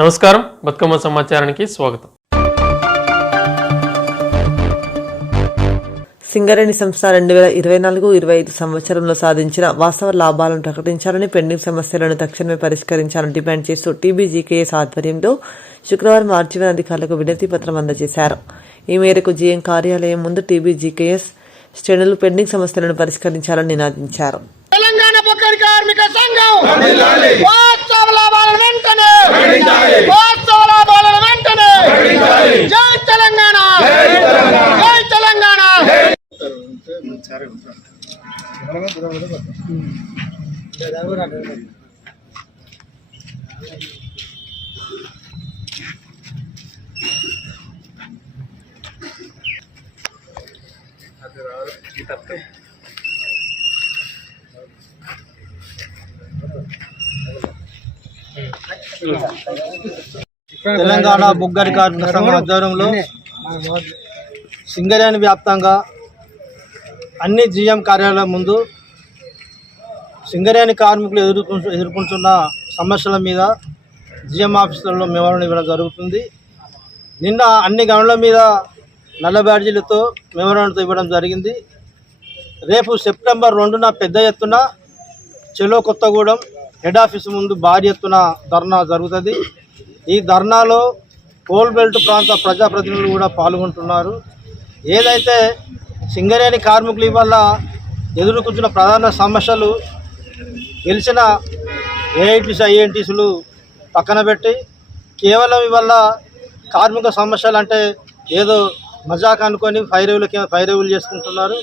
నమస్కారం, బతుకమ్మ సమాచారానికి స్వాగతం. సింగరేణి సంస్థ 2024-25 సంవత్సరంలో సాధించిన వాస్తవ లాభాలను ప్రకటించాలని, పెండింగ్ సమస్యలను తక్షణమే పరిష్కరించాలని డిమాండ్ చేస్తూ టీబీజీకేఎస్ ఆధ్వర్యంలో శుక్రవారం ఆర్జీవన్ అధికారులకు వినతి పత్రం అందజేశారు. ఈ మేరకు జీఎం కార్యాలయం ముందు టీబీజీకేఎస్ శ్రేణులు పెండింగ్ సమస్యలను పరిష్కరించాలని నినాదించారు. తెలంగాణ బొక్కడి కార్మిక సంఘం వాస్తవ లాభాలను వెంటనే జై తెలంగాణ, జై తెలంగాణ. తెలంగాణ బొగ్గడి కార్మిక సంఘం ఆధ్వర్యంలో సింగరేణి వ్యాప్తంగా అన్ని జీఎం కార్యాలయం ముందు సింగరేణి కార్మికులు ఎదుర్కొంటున్న సమస్యల మీద జీఎం ఆఫీసులలో మెమోరాండం ఇవ్వడం జరుగుతుంది. నిన్న అన్ని గనుల మీద నల్ల బ్యాడ్జీలతో మెమోరాండంతో ఇవ్వడం జరిగింది. రేపు సెప్టెంబర్ 2న పెద్ద ఎత్తున చెలో కొత్తగూడెం హెడ్ ఆఫీసు ముందు భారీ ఎత్తున ధర్నా జరుగుతుంది. ఈ ధర్నాలో కోల్ బెల్ట్ ప్రాంత ప్రజాప్రతినిధులు కూడా పాల్గొంటున్నారు. ఏదైతే సింగరేణి కార్మికులు ఇవల్ల ఎదుర్కొంటున్న ప్రధాన సమస్యలు గెలిచిన ఏఐటీసీ ఐఎన్టీసీలు పక్కన పెట్టి కేవలం ఇవల్ల కార్మిక సమస్యలు అంటే ఏదో మజాక్ అనుకొని ఫైరవులు చేసుకుంటున్నారు.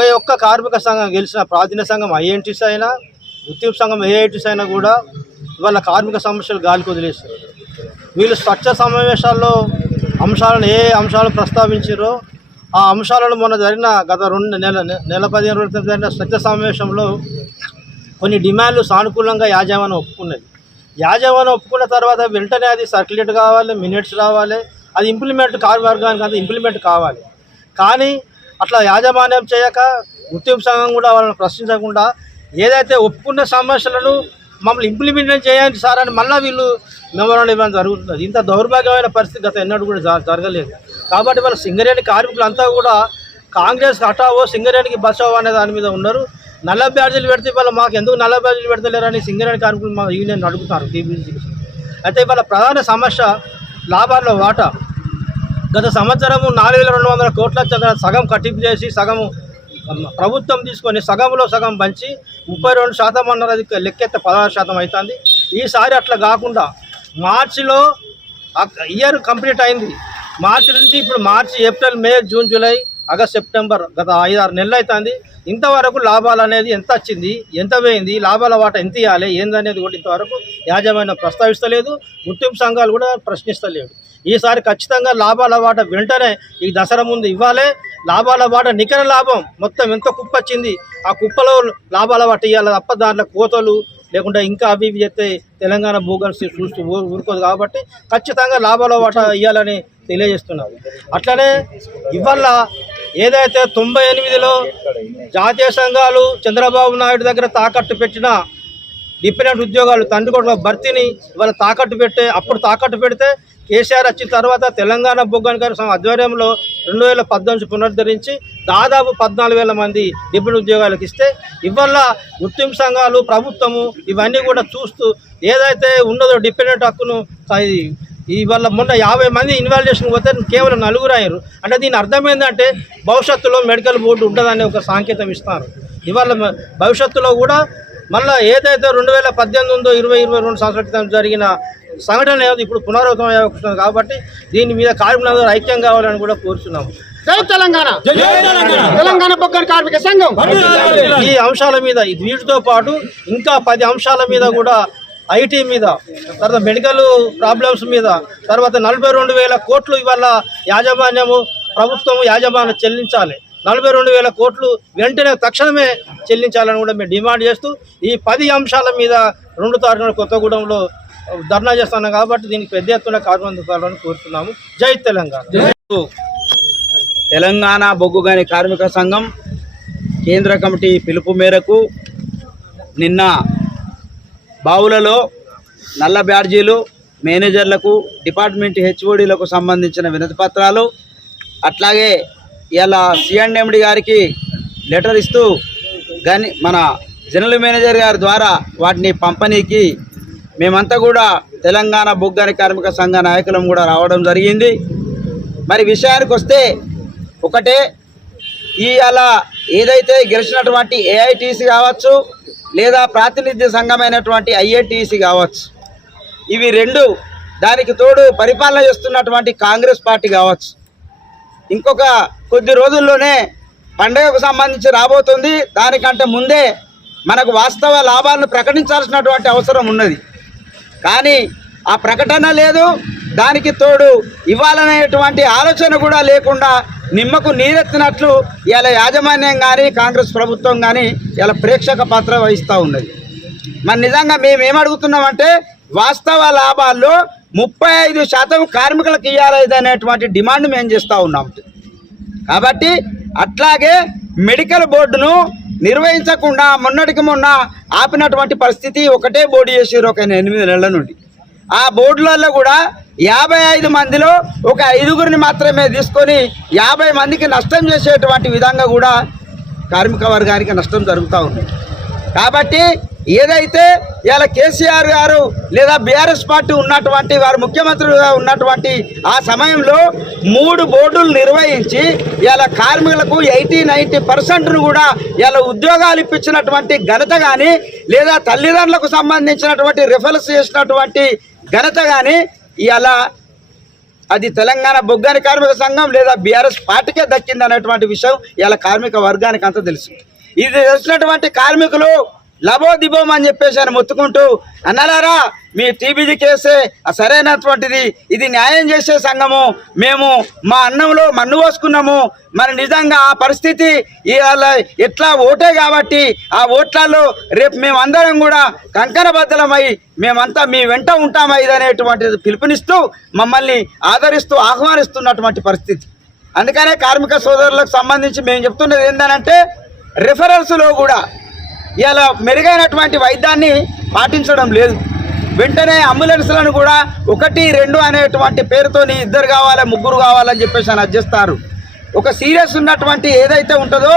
ఏ ఒక్క కార్మిక సంఘం గెలిచిన ప్రాతినిధ్య సంఘం ఐఎన్టీసీ అయినా, ఉద్యోగ సంఘం ఏఐటీసీ అయినా కూడా ఇవాళ కార్మిక సమస్యలు గాలికి వదిలేస్తారు. వీళ్ళు స్వచ్ఛ సమావేశాల్లో ఏ అంశాలను ప్రస్తావించారో ఆ అంశాలను మొన్న జరిగిన గత 15 రోజుల జరిగిన స్వచ్ఛ సమావేశంలో కొన్ని డిమాండ్లు సానుకూలంగా యాజమాన్యం ఒప్పుకున్నది. యాజమాన్యం ఒప్పుకున్న తర్వాత వెంటనే అది సర్క్యులేట్ కావాలి, మినిట్స్ రావాలి, అది ఇంప్లిమెంట్ కార్యవర్గానికి అంతా ఇంప్లిమెంట్ కావాలి. కానీ అట్లా యాజమాన్యం చేయక ఉద్యోగ సంఘం కూడా వాళ్ళని ప్రశ్నించకుండా ఏదైతే ఒప్పుకున్న సమస్యలను మమ్మల్ని ఇంప్లిమెంట్ చేయండి సార్ అని మళ్ళీ వీళ్ళు మెమోరాండం ఇవ్వడం జరుగుతుంది. ఇంత దౌర్భాగ్యమైన పరిస్థితి గత ఎన్నడూ కూడా జరగలేదు. కాబట్టి వాళ్ళ సింగరేణి కార్మికులంతా కూడా కాంగ్రెస్ హటావో సింగరేణికి బచావో అనే దాని మీద ఉన్నారు. నల్ల బ్యాడ్జీలు పెడితే ఇవాళ మాకు ఎందుకు నల్ల బ్యాడ్జీలు పెడతలేరని సింగరేణి కార్మికులు మా యూనియన్ అడుగుతారు టీబీజీకి. అయితే ఇవాళ ప్రధాన సమస్య లాభాల్లో వాటా. గత సంవత్సరము 4,200 కోట్ల సగం కట్టింపు చేసి సగం ప్రభుత్వం తీసుకొని సగంలో సగం పంచి 32% అన్నారు. అది లెక్కెత్తే 16% అవుతుంది. ఈసారి అట్లా కాకుండా మార్చిలో ఇయర్ కంప్లీట్ అయింది. మార్చి నుంచి ఇప్పుడు మార్చి, ఏప్రిల్, మే, జూన్, జూలై, ఆగస్ట్, సెప్టెంబర్ గత 5-6 నెలలు అవుతుంది. ఇంతవరకు లాభాలు అనేది ఎంత వచ్చింది, ఎంత పోయింది, లాభాల వాటా ఎంత ఇవ్వాలి ఏందనేది కూడా ఇంతవరకు యాజమాన్యం ప్రస్తావిస్తలేదు. గుర్తింపు సంఘాలు కూడా ప్రశ్నిస్తలేవు. ఈసారి ఖచ్చితంగా లాభాల వాటా వెంటనే ఈ దసరా ముందు ఇవ్వాలి. లాభాల వాటా నికర లాభం మొత్తం ఎంత కుప్ప వచ్చింది ఆ కుప్పలో లాభాల వాటా ఇవ్వాలి తప్ప దాంట్లో కోతలు లేకుంటే ఇంకా అవి ఇవి చేస్తే తెలంగాణ భూగల్సి చూస్తూ ఊరుకోదు. కాబట్టి ఖచ్చితంగా లాభాల వాటా ఇవ్వాలని తెలియజేస్తున్నారు. అట్లనే ఇవాళ ఏదైతే 98లో జాతీయ సంఘాలు చంద్రబాబు నాయుడు దగ్గర తాకట్టు పెట్టిన డిపెండెంట్ ఉద్యోగాలు తండ్రి కొడుకుల భర్తీని ఇవాళ తాకట్టు పెడితే కేసీఆర్ వచ్చిన తర్వాత తెలంగాణ బొగ్గని గారి ఆధ్వర్యంలో 2018 పునరుద్ధరించి దాదాపు 14,000 మంది డిపెండెంట్ ఉద్యోగాలకు ఇస్తే ఇవాళ గుర్తింపు సంఘాలు, ప్రభుత్వము ఇవన్నీ కూడా చూస్తూ ఏదైతే ఉన్నదో డిపెండెంట్ హక్కును ఇవాళ మొన్న 50 మంది ఇన్వాల్యుయేషన్ పోతే కేవలం 4 అయ్యారు. అంటే దీని అర్థం ఏంటంటే భవిష్యత్తులో మెడికల్ బోర్డు ఉంటుందని ఒక సంకేతం ఇస్తారు. ఇవాళ భవిష్యత్తులో కూడా మళ్ళీ ఏదైతే 2018 ఉందో 20-22 సంవత్సరాల క్రితం జరిగిన సంఘటన ఇప్పుడు పునరావృతం అయ్యే కాబట్టి దీని మీద కార్మికులందరూ ఐక్యం కావాలని కూడా కోరుతున్నాము. జై తెలంగాణ, తెలంగాణ బొగ్గడి కార్మిక సంఘం. ఈ అంశాల మీద వీటితో పాటు ఇంకా 10 అంశాల మీద కూడా ఐటీ మీద, తర్వాత మెడికల్ ప్రాబ్లమ్స్ మీద, తర్వాత 42,000 కోట్లు ఇవాళ ప్రభుత్వం యాజమాన్యం చెల్లించాలి. 42,000 కోట్లు వెంటనే తక్షణమే చెల్లించాలని కూడా మేము డిమాండ్ చేస్తూ ఈ 10 అంశాల మీద 2 తారీఖున కొత్తగూడెంలో ధర్నా చేస్తున్నాం. కాబట్టి దీనికి పెద్ద ఎత్తున కార్మికులను కోరుతున్నాము. జై తెలంగాణ. తెలంగాణ బొగ్గుగని కార్మిక సంఘం కేంద్ర కమిటీ పిలుపు మేరకు నిన్న బావులలో నల్ల బ్యాడ్జీలు మేనేజర్లకు, డిపార్ట్మెంట్ హెచ్ఓడీలకు సంబంధించిన వినతి పత్రాలు, అట్లాగే ఇలా సిఎండి గారికి లెటర్ ఇస్తూ మన జనరల్ మేనేజర్ గారి ద్వారా వాటిని పంపిణీకి మేమంతా కూడా తెలంగాణ బొగ్గాని కార్మిక సంఘ నాయకులం కూడా రావడం జరిగింది. మరి విషయానికి వస్తే ఒకటే, అలా ఏదైతే గెలిచినటువంటి ఏఐటీసీ కావచ్చు లేదా ప్రాతినిధ్య సంఘమైనటువంటి ఐఏటీసీ కావచ్చు, ఇవి రెండు, దానికి తోడు పరిపాలన చేస్తున్నటువంటి కాంగ్రెస్ పార్టీ కావచ్చు, ఇంకొక కొద్ది రోజుల్లోనే పండుగకు సంబంధించి రాబోతుంది. దానికంటే ముందే మనకు వాస్తవ లాభాలను ప్రకటించాల్సినటువంటి అవసరం ఉన్నది. కానీ ఆ ప్రకటన లేదు, దానికి తోడు ఇవ్వాలనేటువంటి ఆలోచన కూడా లేకుండా నిమ్మకు నీరెత్తినట్లు ఇలా యాజమాన్యం కానీ కాంగ్రెస్ ప్రభుత్వం కానీ ఇలా ప్రేక్షక పాత్ర వహిస్తూ ఉన్నది. మరి నిజంగా మేమేమడుగుతున్నామంటే వాస్తవ లాభాల్లో 35% కార్మికులకు ఇవ్వాలనేటువంటి డిమాండ్ మేము చేస్తూ ఉన్నాం. కాబట్టి అట్లాగే మెడికల్ బోర్డును నిర్వహించకుండా మొన్నటికి మొన్న ఆపినటువంటి పరిస్థితి, ఒకటే బోర్డు చేసారు ఒక 8 నెలల నుండి. ఆ బోర్డులలో కూడా 55 మందిలో ఒక 5గురిని మాత్రమే తీసుకొని 50 మందికి నష్టం చేసేటువంటి విధంగా కూడా కార్మిక వర్గానికి నష్టం జరుగుతూ ఉంది. కాబట్టి ఏదైతే ఇలా కేసీఆర్ గారు లేదా బీఆర్ఎస్ పార్టీ ఉన్నటువంటి వారు ముఖ్యమంత్రిగా ఉన్నటువంటి ఆ సమయంలో 3 బోర్డులు నిర్వహించి ఇలా కార్మికులకు 80-90% కూడా ఇలా ఉద్యోగాలు ఇప్పించినటువంటి ఘనత కానీ, లేదా తల్లిదండ్రులకు సంబంధించినటువంటి రిఫరల్స్ చేసినటువంటి ఘనత కానీ ఇలా అది తెలంగాణ బొగ్గాని కార్మిక సంఘం లేదా బీఆర్ఎస్ పార్టీకే దక్కింది అనేటువంటి విషయం ఇలా కార్మిక వర్గానికి అంతా తెలుసు. ఇది తెలిసినటువంటి కార్మికులు లబోదిబోం అని చెప్పేసి అని మొత్తుకుంటూ, అన్నలారా మీ టీబీజీ కేసే సరైనటువంటిది, ఇది న్యాయం చేసే సంఘము, మేము మా అన్నంలో మన్ను పోసుకున్నాము, మరి నిజంగా ఆ పరిస్థితి ఇవాళ ఎట్లా ఓటే కాబట్టి ఆ ఓట్లలో రేపు మేమందరం కూడా కంకణబద్ధలమై మేమంతా మీ వెంట ఉంటామా ఇదనేటువంటిది పిలుపునిస్తూ మమ్మల్ని ఆదరిస్తూ ఆహ్వానిస్తున్నటువంటి పరిస్థితి. అందుకనే కార్మిక సోదరులకు సంబంధించి మేము చెప్తున్నది ఏంటంటే, రిఫరల్స్లో కూడా ఇలా మెరుగైనటువంటి వైద్యాన్ని పాటించడం లేదు. వెంటనే అంబులెన్స్లను కూడా 1-2 అనేటువంటి పేరుతోని 2 కావాలి 3 కావాలని చెప్పేసి అని అర్జిస్తారు. ఒక సీరియస్ ఉన్నటువంటి ఏదైతే ఉంటుందో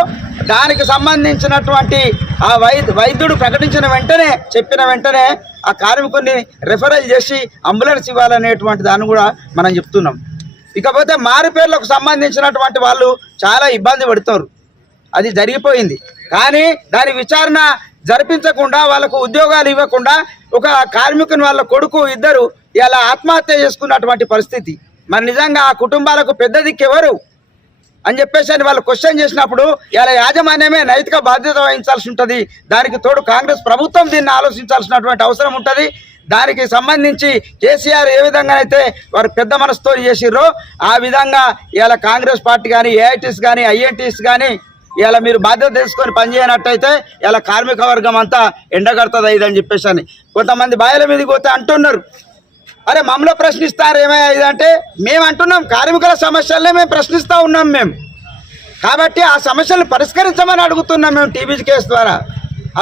దానికి సంబంధించినటువంటి ఆ వైద్యుడు ప్రకటించిన వెంటనే చెప్పిన వెంటనే ఆ కార్మికుడిని రెఫరల్ చేసి అంబులెన్స్ ఇవ్వాలనేటువంటి దాన్ని కూడా మనం చెప్తున్నాం. ఇకపోతే మారుపేర్లకు సంబంధించినటువంటి వాళ్ళు చాలా ఇబ్బంది పడుతారు, అది జరిగిపోయింది. కానీ దాని విచారణ జరిపించకుండా వాళ్ళకు ఉద్యోగాలు ఇవ్వకుండా ఒక కార్మికుని వాళ్ళ కొడుకు 2 ఇలా ఆత్మహత్య చేసుకున్నటువంటి పరిస్థితి. మరి నిజంగా ఆ కుటుంబాలకు పెద్ద దిక్కు ఎవరు అని చెప్పేసి అని వాళ్ళు క్వశ్చన్ చేసినప్పుడు ఇలా యాజమాన్యమే నైతిక బాధ్యత వహించాల్సి ఉంటుంది. దానికి తోడు కాంగ్రెస్ ప్రభుత్వం దీన్ని ఆలోచించాల్సినటువంటి అవసరం ఉంటుంది. దానికి సంబంధించి కేసీఆర్ ఏ విధంగా అయితే వారు పెద్ద మనసుతో చేసిర్రో ఆ విధంగా ఇలా కాంగ్రెస్ పార్టీ కానీ ఏఐటీస్ కానీ ఐఎన్టీస్ కానీ ఇలా మీరు బాధ్యత తెలుసుకొని పనిచేయనట్టయితే ఇలా కార్మిక వర్గం అంతా ఎండగడుతుంది ఇదని చెప్పేసి అని కొంతమంది బాయల మీదకి పోతే అంటున్నారు, అరే మమ్మల్ని ప్రశ్నిస్తారు ఏమయ్యా ఇదంటే, మేము అంటున్నాం కార్మికుల సమస్యలనే మేము ప్రశ్నిస్తూ ఉన్నాం మేము. కాబట్టి ఆ సమస్యలు పరిష్కరించమని అడుగుతున్నాం మేము టీబీజీ కేసు ద్వారా.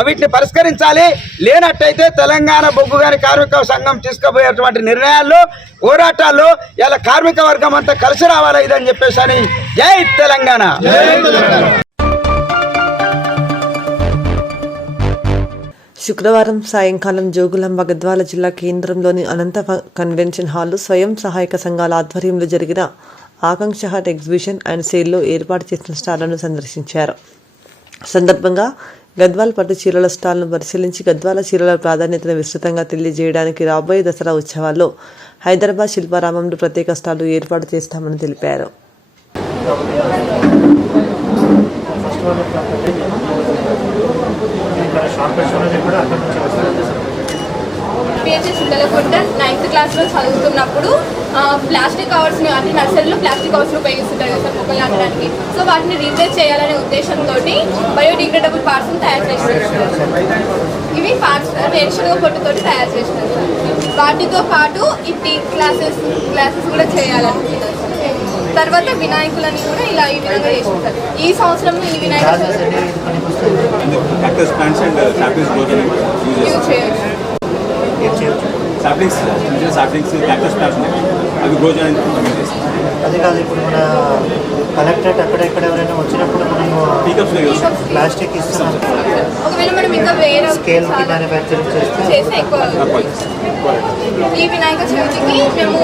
వీటిని పరిష్కరించాలి. లేనట్టయితే తెలంగాణ బొగ్గుగాని కార్మిక సంఘం తీసుకుపోయేటువంటి నిర్ణయాల్లో పోరాటాల్లో ఇలా కార్మిక వర్గం అంతా కలిసి రావాలి ఇదని చెప్పేసి అని. జై తెలంగాణ. శుక్రవారం సాయంకాలం జోగులాంబ గద్వాల జిల్లా కేంద్రంలోని అనంత కన్వెన్షన్ హాల్లో స్వయం సహాయక సంఘాల ఆధ్వర్యంలో జరిగిన ఆకాంక్ష హాట్ ఎగ్జిబిషన్ అండ్ సేల్లో ఏర్పాటు చేసిన స్టాళ్లను సందర్శించారు. సందర్భంగా గద్వాల్ పట్టు చీరల స్టాల్ను పరిశీలించి గద్వాల చీరల ప్రాధాన్యతను విస్తృతంగా తెలియజేయడానికి రాబోయే దసరా ఉత్సవాల్లో హైదరాబాద్ శిల్పారామంలో ప్రత్యేక స్టాళ్లు ఏర్పాటు చేస్తామని తెలిపారు. పిహెచ్ఎస్ పిల్లలకుంట 9th క్లాస్లో చదువుతున్నప్పుడు ప్లాస్టిక్ కవర్స్ని అంటే నర్సరీలో ప్లాస్టిక్ కవర్స్ని ఉపయోగిస్తుంటారు కదా సార్ మొక్కలు నాటడానికి. సో వాటిని రీప్లేస్ చేయాలనే ఉద్దేశంతో బయోడిగ్రేడబుల్ పార్ట్స్ని తయారు చేస్తున్నారు. ఇవి పార్ట్స్ వేరుశనగ పొట్టుతోటి తయారు చేస్తున్నారు సార్. వాటితో పాటు ఈ టీ క్లాసెస్ కూడా చేయాలనుకుంటున్నారు సార్. తర్వాత వినాయకులని కూడా ఇలా ఈ విధంగా చేస్తారు. ఈ సంవత్సరంలో ఈ వినాయకులు యూజ్ చేయొచ్చు. సాప్లింగ్స్ చిన్న చిన్న సాప్లింగ్స్ క్యాక్టస్ ప్లాంట్స్ ఉన్నాయి, అవి గ్రో చేయడానికి మేము చేస్తాం. అది కాదు, ఇప్పుడు మన కలెక్టరేట్ అక్కడెక్కడ ఎవరైనా వచ్చినప్పుడు మనము పీకప్స్ ప్లాస్టిక్ ఇస్తున్నాం, ఒకవేళ మనం ఇంకా వేరే స్కేల్కి మ్యానుఫ్యాక్చరింగ్ చేస్తే చేస్తే ఎక్కువ. ఈ వినాయక చవితికి మేము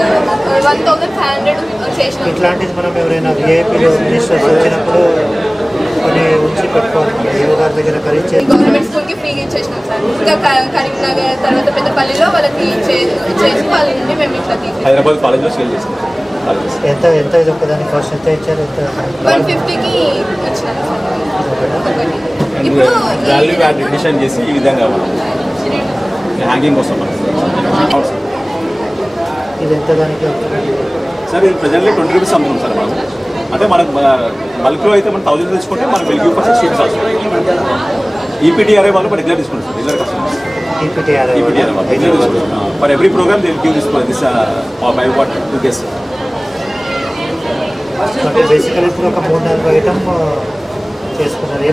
1500 చేసినాం. ఇట్లాంటిది మనం ఎవరైనా విఐపీలు మినిస్టర్స్ వచ్చినప్పుడు కొన్ని ఉంచి పెట్టుకోవాలి. ఏవో గారి దగ్గర ఖరీదు చేసి గవర్నమెంట్ స్కూల్కి ఫ్రీగా ఇచ్చేసినాం సార్. ఇంకా కరీంనగర్ తర్వాత పెద్దపల్లిలో వాళ్ళకి చేసి వాళ్ళ నుండి మేము ఇట్లా తీసుకు హైదరాబాద్ కాలేజ్లో సేల్ చేస్తాం. ఎంత ఇది ఒకదాని కాస్ట్ ఎంత ఇచ్చారు? ఎంత 150కి ఇచ్చినాం సార్ ఒకటి. అండ్ ఇప్పుడు వాల్యూ యాడ్ ఎడిషన్ చేసి ఈ విధంగా హ్యాంగింగ్ వస్తాం ఇది ఎంత దానికి సార్. ఇది ప్రజెంట్లీ 20 రూపీస్ అమ్ముతుంది సార్ మనం. అంటే మనకు బల్క్లో అయితే మనం 1000 తెచ్చుకుంటే మనకు విల్ గివ్ ఫర్ 60 రూపీస్ వస్తుంది. ఈపీటీఆర్ఏ వాళ్ళు రెగ్యులర్ తీసుకుంటారు, రెగ్యులర్ కస్టమర్స్. ఈపీటీఆర్ఏ వాళ్ళు రెగ్యులర్ తీసుకుంటారు. For every program they will give this by what to guess. Basically ఇప్పుడు ఒక 3-4 ఐటమ్ చేసుకున్నారు. ఏ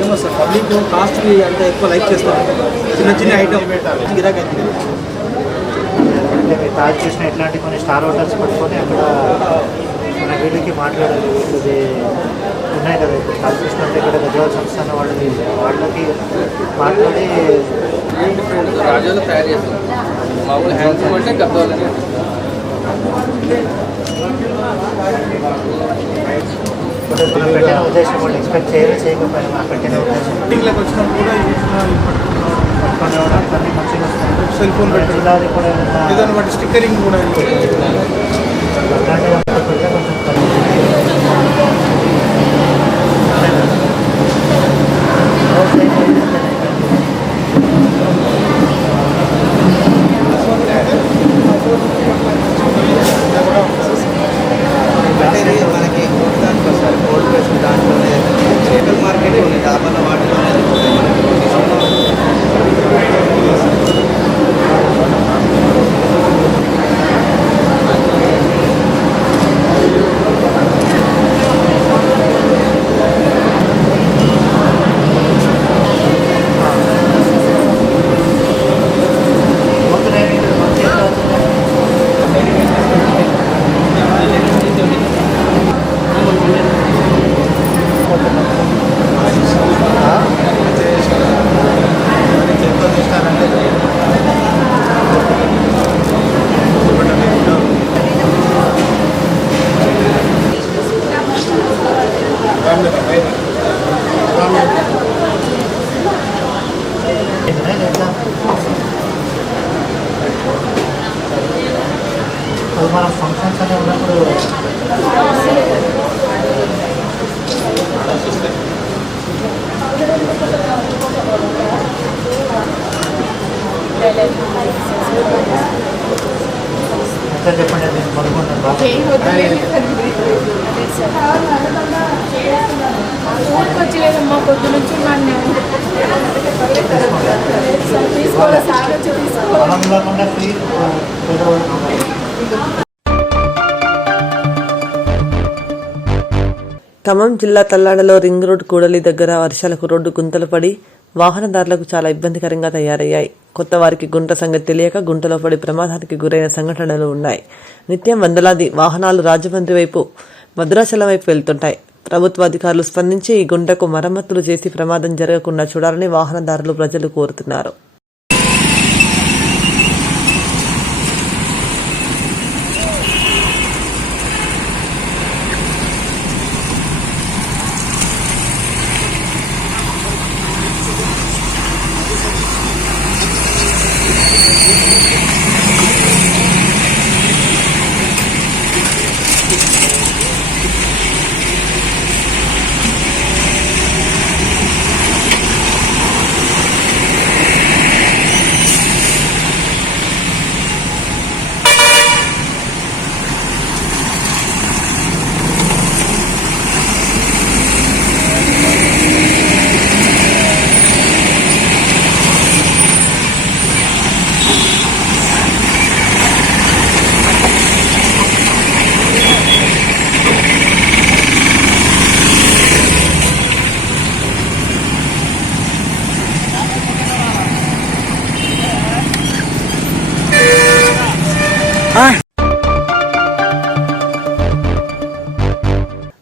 ఏమో సార్, పబ్లిక్ కాస్ట్కి అంత ఎక్కువ లైక్ చేస్తారు. చిన్న చిన్న ఐటమ్ గిరాకీ అవుతుంది. అంటే మీరు తాజ్ చేసిన ఇట్లాంటి కొన్ని స్టార్ హోటల్స్ పట్టుకొని అక్కడ మన వీళ్ళకి మాట్లాడాలి. వీళ్ళది ఉన్నాయి కదా, ఇప్పుడు తాజ్ చేసిన అంటే ఇక్కడ గజవాల సంస్థాన వాళ్ళకి మాట్లాడి రాజాలు తయారు చేస్తాం. మామూలు హ్యాండ్స్ అంటే గద్వాలని మనం పెట్టిన ఉద్దేశం వాళ్ళు ఎక్స్పెక్ట్ చేయకపోయినా మనం పెట్టిన ఉద్దేశం మీటింగ్లకు వచ్చినప్పుడు కూడా పట్టుకొని రావడం అన్నీ మంచిగా వస్తుంది. సెల్ ఫోన్ పెట్టడం, జిల్లాది కూడా ఏదైనా వాటి స్టిక్కరింగ్ కూడా అట్లాంటి వాటితో పెడితే కొంచెం మనకి దాంట్లో సార్ కోల్డ్ ప్రెస్ దాంట్లోనే చేపల మార్కెట్ ఉంది, డాబాల వాటిలోనే అది మనం ఫంక్షన్స్ అనే ఉన్నప్పుడు ఎంత చెప్పండి, నేను కొనుక్కున్నాను బాగా. ఊరికి వచ్చి లేదమ్మా, పొద్దు నుంచి తీసుకోవాలి సార్ వచ్చి తీసుకోవాలి. మనం కాకుండా ఫ్రీ ఖమ్మం జిల్లా తల్లాడలో రింగ్ రోడ్ కూడలి దగ్గర వర్షాలకు రోడ్డు గుంతలు పడి వాహనదారులకు చాలా ఇబ్బందికరంగా తయారయ్యాయి. కొత్త వారికి గుంట సంగతి తెలియక గుంటలో పడి ప్రమాదానికి గురైన సంఘటనలు ఉన్నాయి. నిత్యం వందలాది వాహనాలు రాజమండ్రి వైపు, భద్రాచలం వైపు వెళ్తుంటాయి. ప్రభుత్వ అధికారులు స్పందించి ఈ గుంటకు మరమ్మతులు చేసి ప్రమాదం జరగకుండా చూడాలని వాహనదారులు, ప్రజలు కోరుతున్నారు.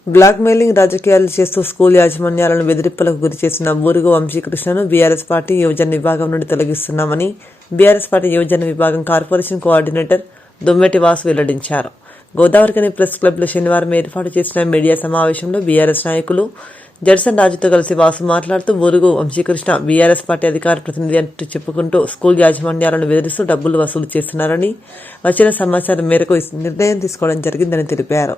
బ్లాక్మెయిలింగ్ రాజకీయాలు చేస్తూ స్కూల్ యాజమాన్యాలను బెదిరింపులకు గురి చేసిన బూరుగు వంశీకృష్ణను బీఆర్ఎస్ పార్టీ యువజన విభాగం నుండి తొలగిస్తున్నామని బీఆర్ఎస్ పార్టీ యువజన విభాగం కార్పొరేషన్ కోఆర్డినేటర్ దుమ్మెటి వాసు వెల్లడించారు. గోదావరికని ప్రెస్ క్లబ్లో శనివారం ఏర్పాటు చేసిన మీడియా సమావేశంలో బీఆర్ఎస్ నాయకులు జడ్సన్ రాజుతో కలిసి వాసు మాట్లాడుతూ బూరుగు వంశీకృష్ణ బీఆర్ఎస్ పార్టీ అధికార ప్రతినిధి అంటూ చెప్పుకుంటూ స్కూల్ యాజమాన్యాలను బెదిరిస్తూ డబ్బులు వసూలు చేస్తున్నారని వచ్చిన సమాచారం మేరకు నిర్ణయం తీసుకోవడం జరిగిందని తెలిపారు.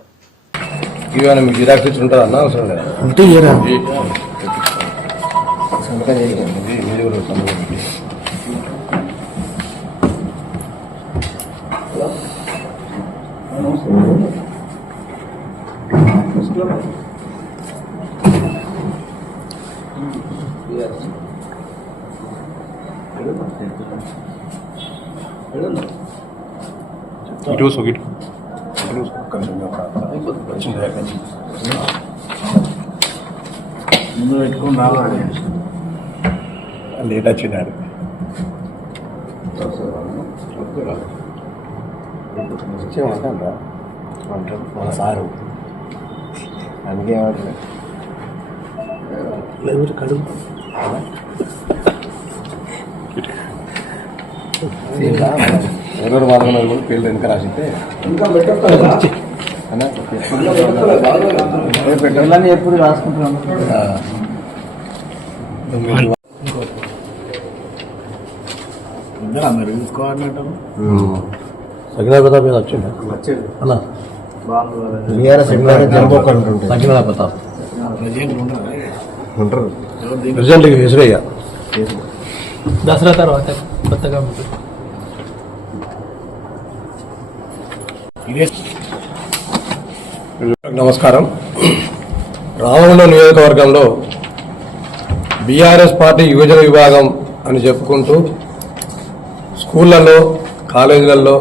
ముందు పెట్టుకుని రావాలి లేట్ వచ్చినాడు మన సారు అందుకే కడుగు ఎవరెవరు వాదన కూడా పేర్లు వెనక రాసితే పెట్రోల్ ఎప్పుడు రాసుకుంటున్నాను. మీరు చూసుకోవాలంటారు సకినా ప్రతాప్ మీద వచ్చింది అన్న సకినా ప్రతాప్ ఉంటారు ప్రెసిడెంట్ విసురయ్య దసరా తర్వాత కొత్తగా నమస్కారం. రామగుండం నియోజకవర్గంలో బీఆర్ఎస్ పార్టీ యువజన విభాగం అని చెప్పుకుంటూ స్కూళ్లలో కాలేజీలలో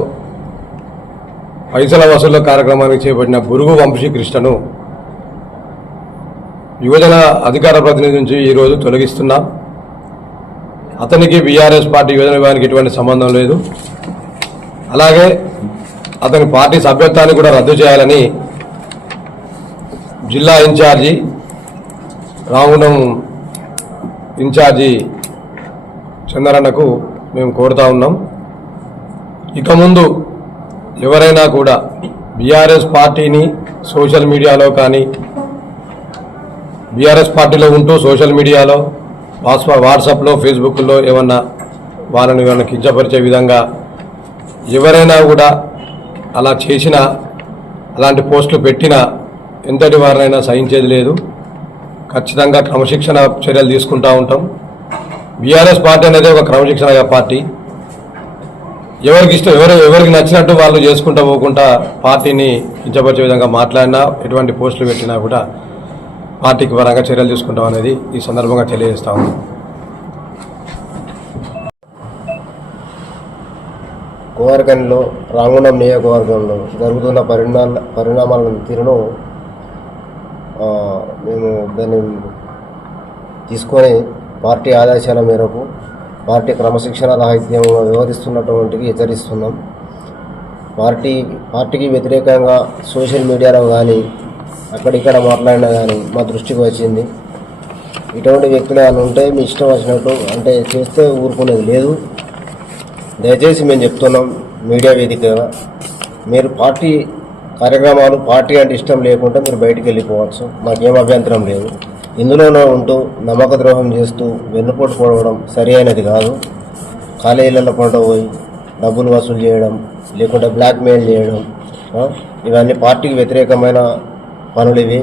పైసల వసూళ్ల కార్యక్రమానికి చేపట్టిన బూరుగు వంశీకృష్ణను యువజన అధికార ప్రతినిధి నుంచి ఈరోజు తొలగిస్తున్నాం. అతనికి బీఆర్ఎస్ పార్టీ యువజన విభాగానికి ఎటువంటి సంబంధం లేదు. అలాగే అతని పార్టీ సభ్యత్వాన్ని కూడా రద్దు చేయాలని జిల్లా ఇన్ఛార్జి రామగుండం ఇన్ఛార్జి చంద్రన్నకు మేము కోరుతా ఉన్నాం. ఇక ముందు ఎవరైనా కూడా బీఆర్ఎస్ పార్టీని సోషల్ మీడియాలో కానీ బీఆర్ఎస్ పార్టీలో ఉంటూ సోషల్ మీడియాలో వాట్సాప్లో ఫేస్బుక్లో ఏమన్నా వాళ్ళని కించపరిచే విధంగా ఎవరైనా కూడా అలా చేసినా అలాంటి పోస్టులు పెట్టినా ఎంతటి వారినైనా సహించేది లేదు. ఖచ్చితంగా క్రమశిక్షణ చర్యలు తీసుకుంటూ ఉంటాం. బీఆర్ఎస్ పార్టీ అనేది ఒక క్రమశిక్షణ పార్టీ. ఎవరికి ఇష్టం ఎవరికి నచ్చినట్టు వాళ్ళు చేసుకుంటూ పోకుండా పార్టీని కించపరిచే విధంగా మాట్లాడినా ఎటువంటి పోస్టులు పెట్టినా కూడా పార్టీకి పరంగా చర్యలు తీసుకుంటాం అనేది ఈ సందర్భంగా తెలియజేస్తాం. గోవర్గన్లో రామగుండం నియోజకవర్గంలో జరుగుతున్న పరిణామాల తీరును మేము దాన్ని తీసుకొని పార్టీ ఆదేశాల మేరకు పార్టీ క్రమశిక్షణ రాహిత్యంగా వ్యవహరిస్తున్నటువంటికి హెచ్చరిస్తున్నాం. పార్టీకి వ్యతిరేకంగా సోషల్ మీడియాలో కానీ అక్కడిక్కడ మాట్లాడినా కానీ మా దృష్టికి వచ్చింది. ఇటువంటి వ్యక్తులు ఏమైనా ఉంటే మీ ఇష్టం వచ్చినట్టు అంటే చేస్తే ఊరుకునేది లేదు. దయచేసి మేము చెప్తున్నాం మీడియా వేదికగా, మీరు పార్టీ కార్యక్రమాలు పార్టీ అంటే ఇష్టం లేకుండా మీరు బయటికి వెళ్ళిపోవచ్చు, మాకేం అభ్యంతరం లేదు. ఇందులోనే ఉంటూ నమ్మక ద్రోహం చేస్తూ వెన్నుపోటు పోవడం సరి అయినది కాదు. కాలేజీలలో పంట పోయి డబ్బులు వసూలు చేయడం, లేకుంటే బ్లాక్మెయిల్ చేయడం, ఇవన్నీ పార్టీకి వ్యతిరేకమైన పనులు ఇవి.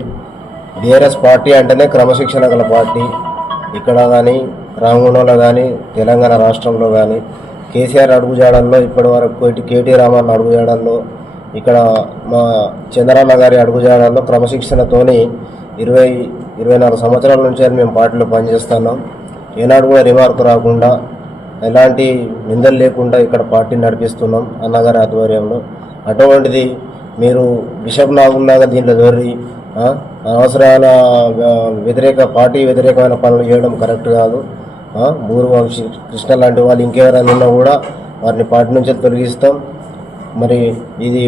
బీఆర్ఎస్ పార్టీ అంటేనే క్రమశిక్షణ గల పార్టీ. ఇక్కడ కానీ రామగుండంలో కానీ తెలంగాణ రాష్ట్రంలో కానీ కేసీఆర్ అడుగుజాడల్లో ఇప్పటి వరకు కేటీ రామారావు అడుగుజాడల్లో ఇక్కడ మా చంద్రన్న గారి అడుగుజాడల్లో క్రమశిక్షణతోని 20-24 సంవత్సరాల నుంచి మేము పార్టీలో పనిచేస్తున్నాం. ఏనాడు కూడా రిమార్క్ రాకుండా ఎలాంటి నిందలు లేకుండా ఇక్కడ పార్టీని నడిపిస్తున్నాం అన్నగారి ఆధ్వర్యంలో. అటువంటిది మీరు బిషప్ నాగున్నాగా దీంట్లో దొరి అనవసరమైన పార్టీ వ్యతిరేకమైన పనులు చేయడం కరెక్ట్ కాదు. బూరు వంశీ కృష్ణ లాంటి వాళ్ళు ఇంకెవరైనా ఉన్నా కూడా వారిని పార్టీ నుంచి తొలగిస్తాం. మరి ఇది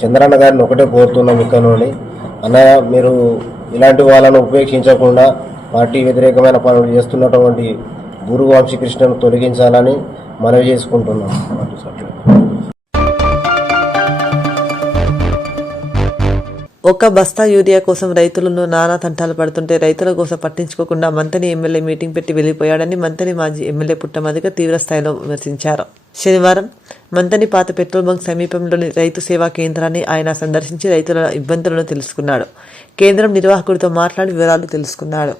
చంద్రన్న గారిని ఒకటే కోరుతున్నాం ఇక్కడ నుండి, అన్నయ్య మీరు ఇలాంటి వాళ్ళను ఉపేక్షించకుండా పార్టీ వ్యతిరేకమైన పనులు చేస్తున్నటువంటి బూరుగు వంశీకృష్ణను తొలగించాలని మనవి చేసుకుంటున్నాం. ఒక బస్తా యూరియా కోసం రైతులను నానా తంటాలు పడుతుంటే రైతుల కోసం పట్టించుకోకుండా మంతని ఎమ్మెల్యే మీటింగ్ పెట్టి వెళ్లిపోయాడని మంతని మాజీ ఎమ్మెల్యే పుట్టమదిగ తీవ్ర స్థాయిలో విమర్శించారు. శనివారం మంతని పాత పెట్రోల్ బంక్ సమీపంలోని రైతు సేవా కేంద్రాన్ని ఆయన సందర్శించి రైతుల ఇబ్బందులను తెలుసుకున్నాడు. కేంద్రం నిర్వాహకుడితో మాట్లాడి వివరాలు తెలుసుకున్నాడు.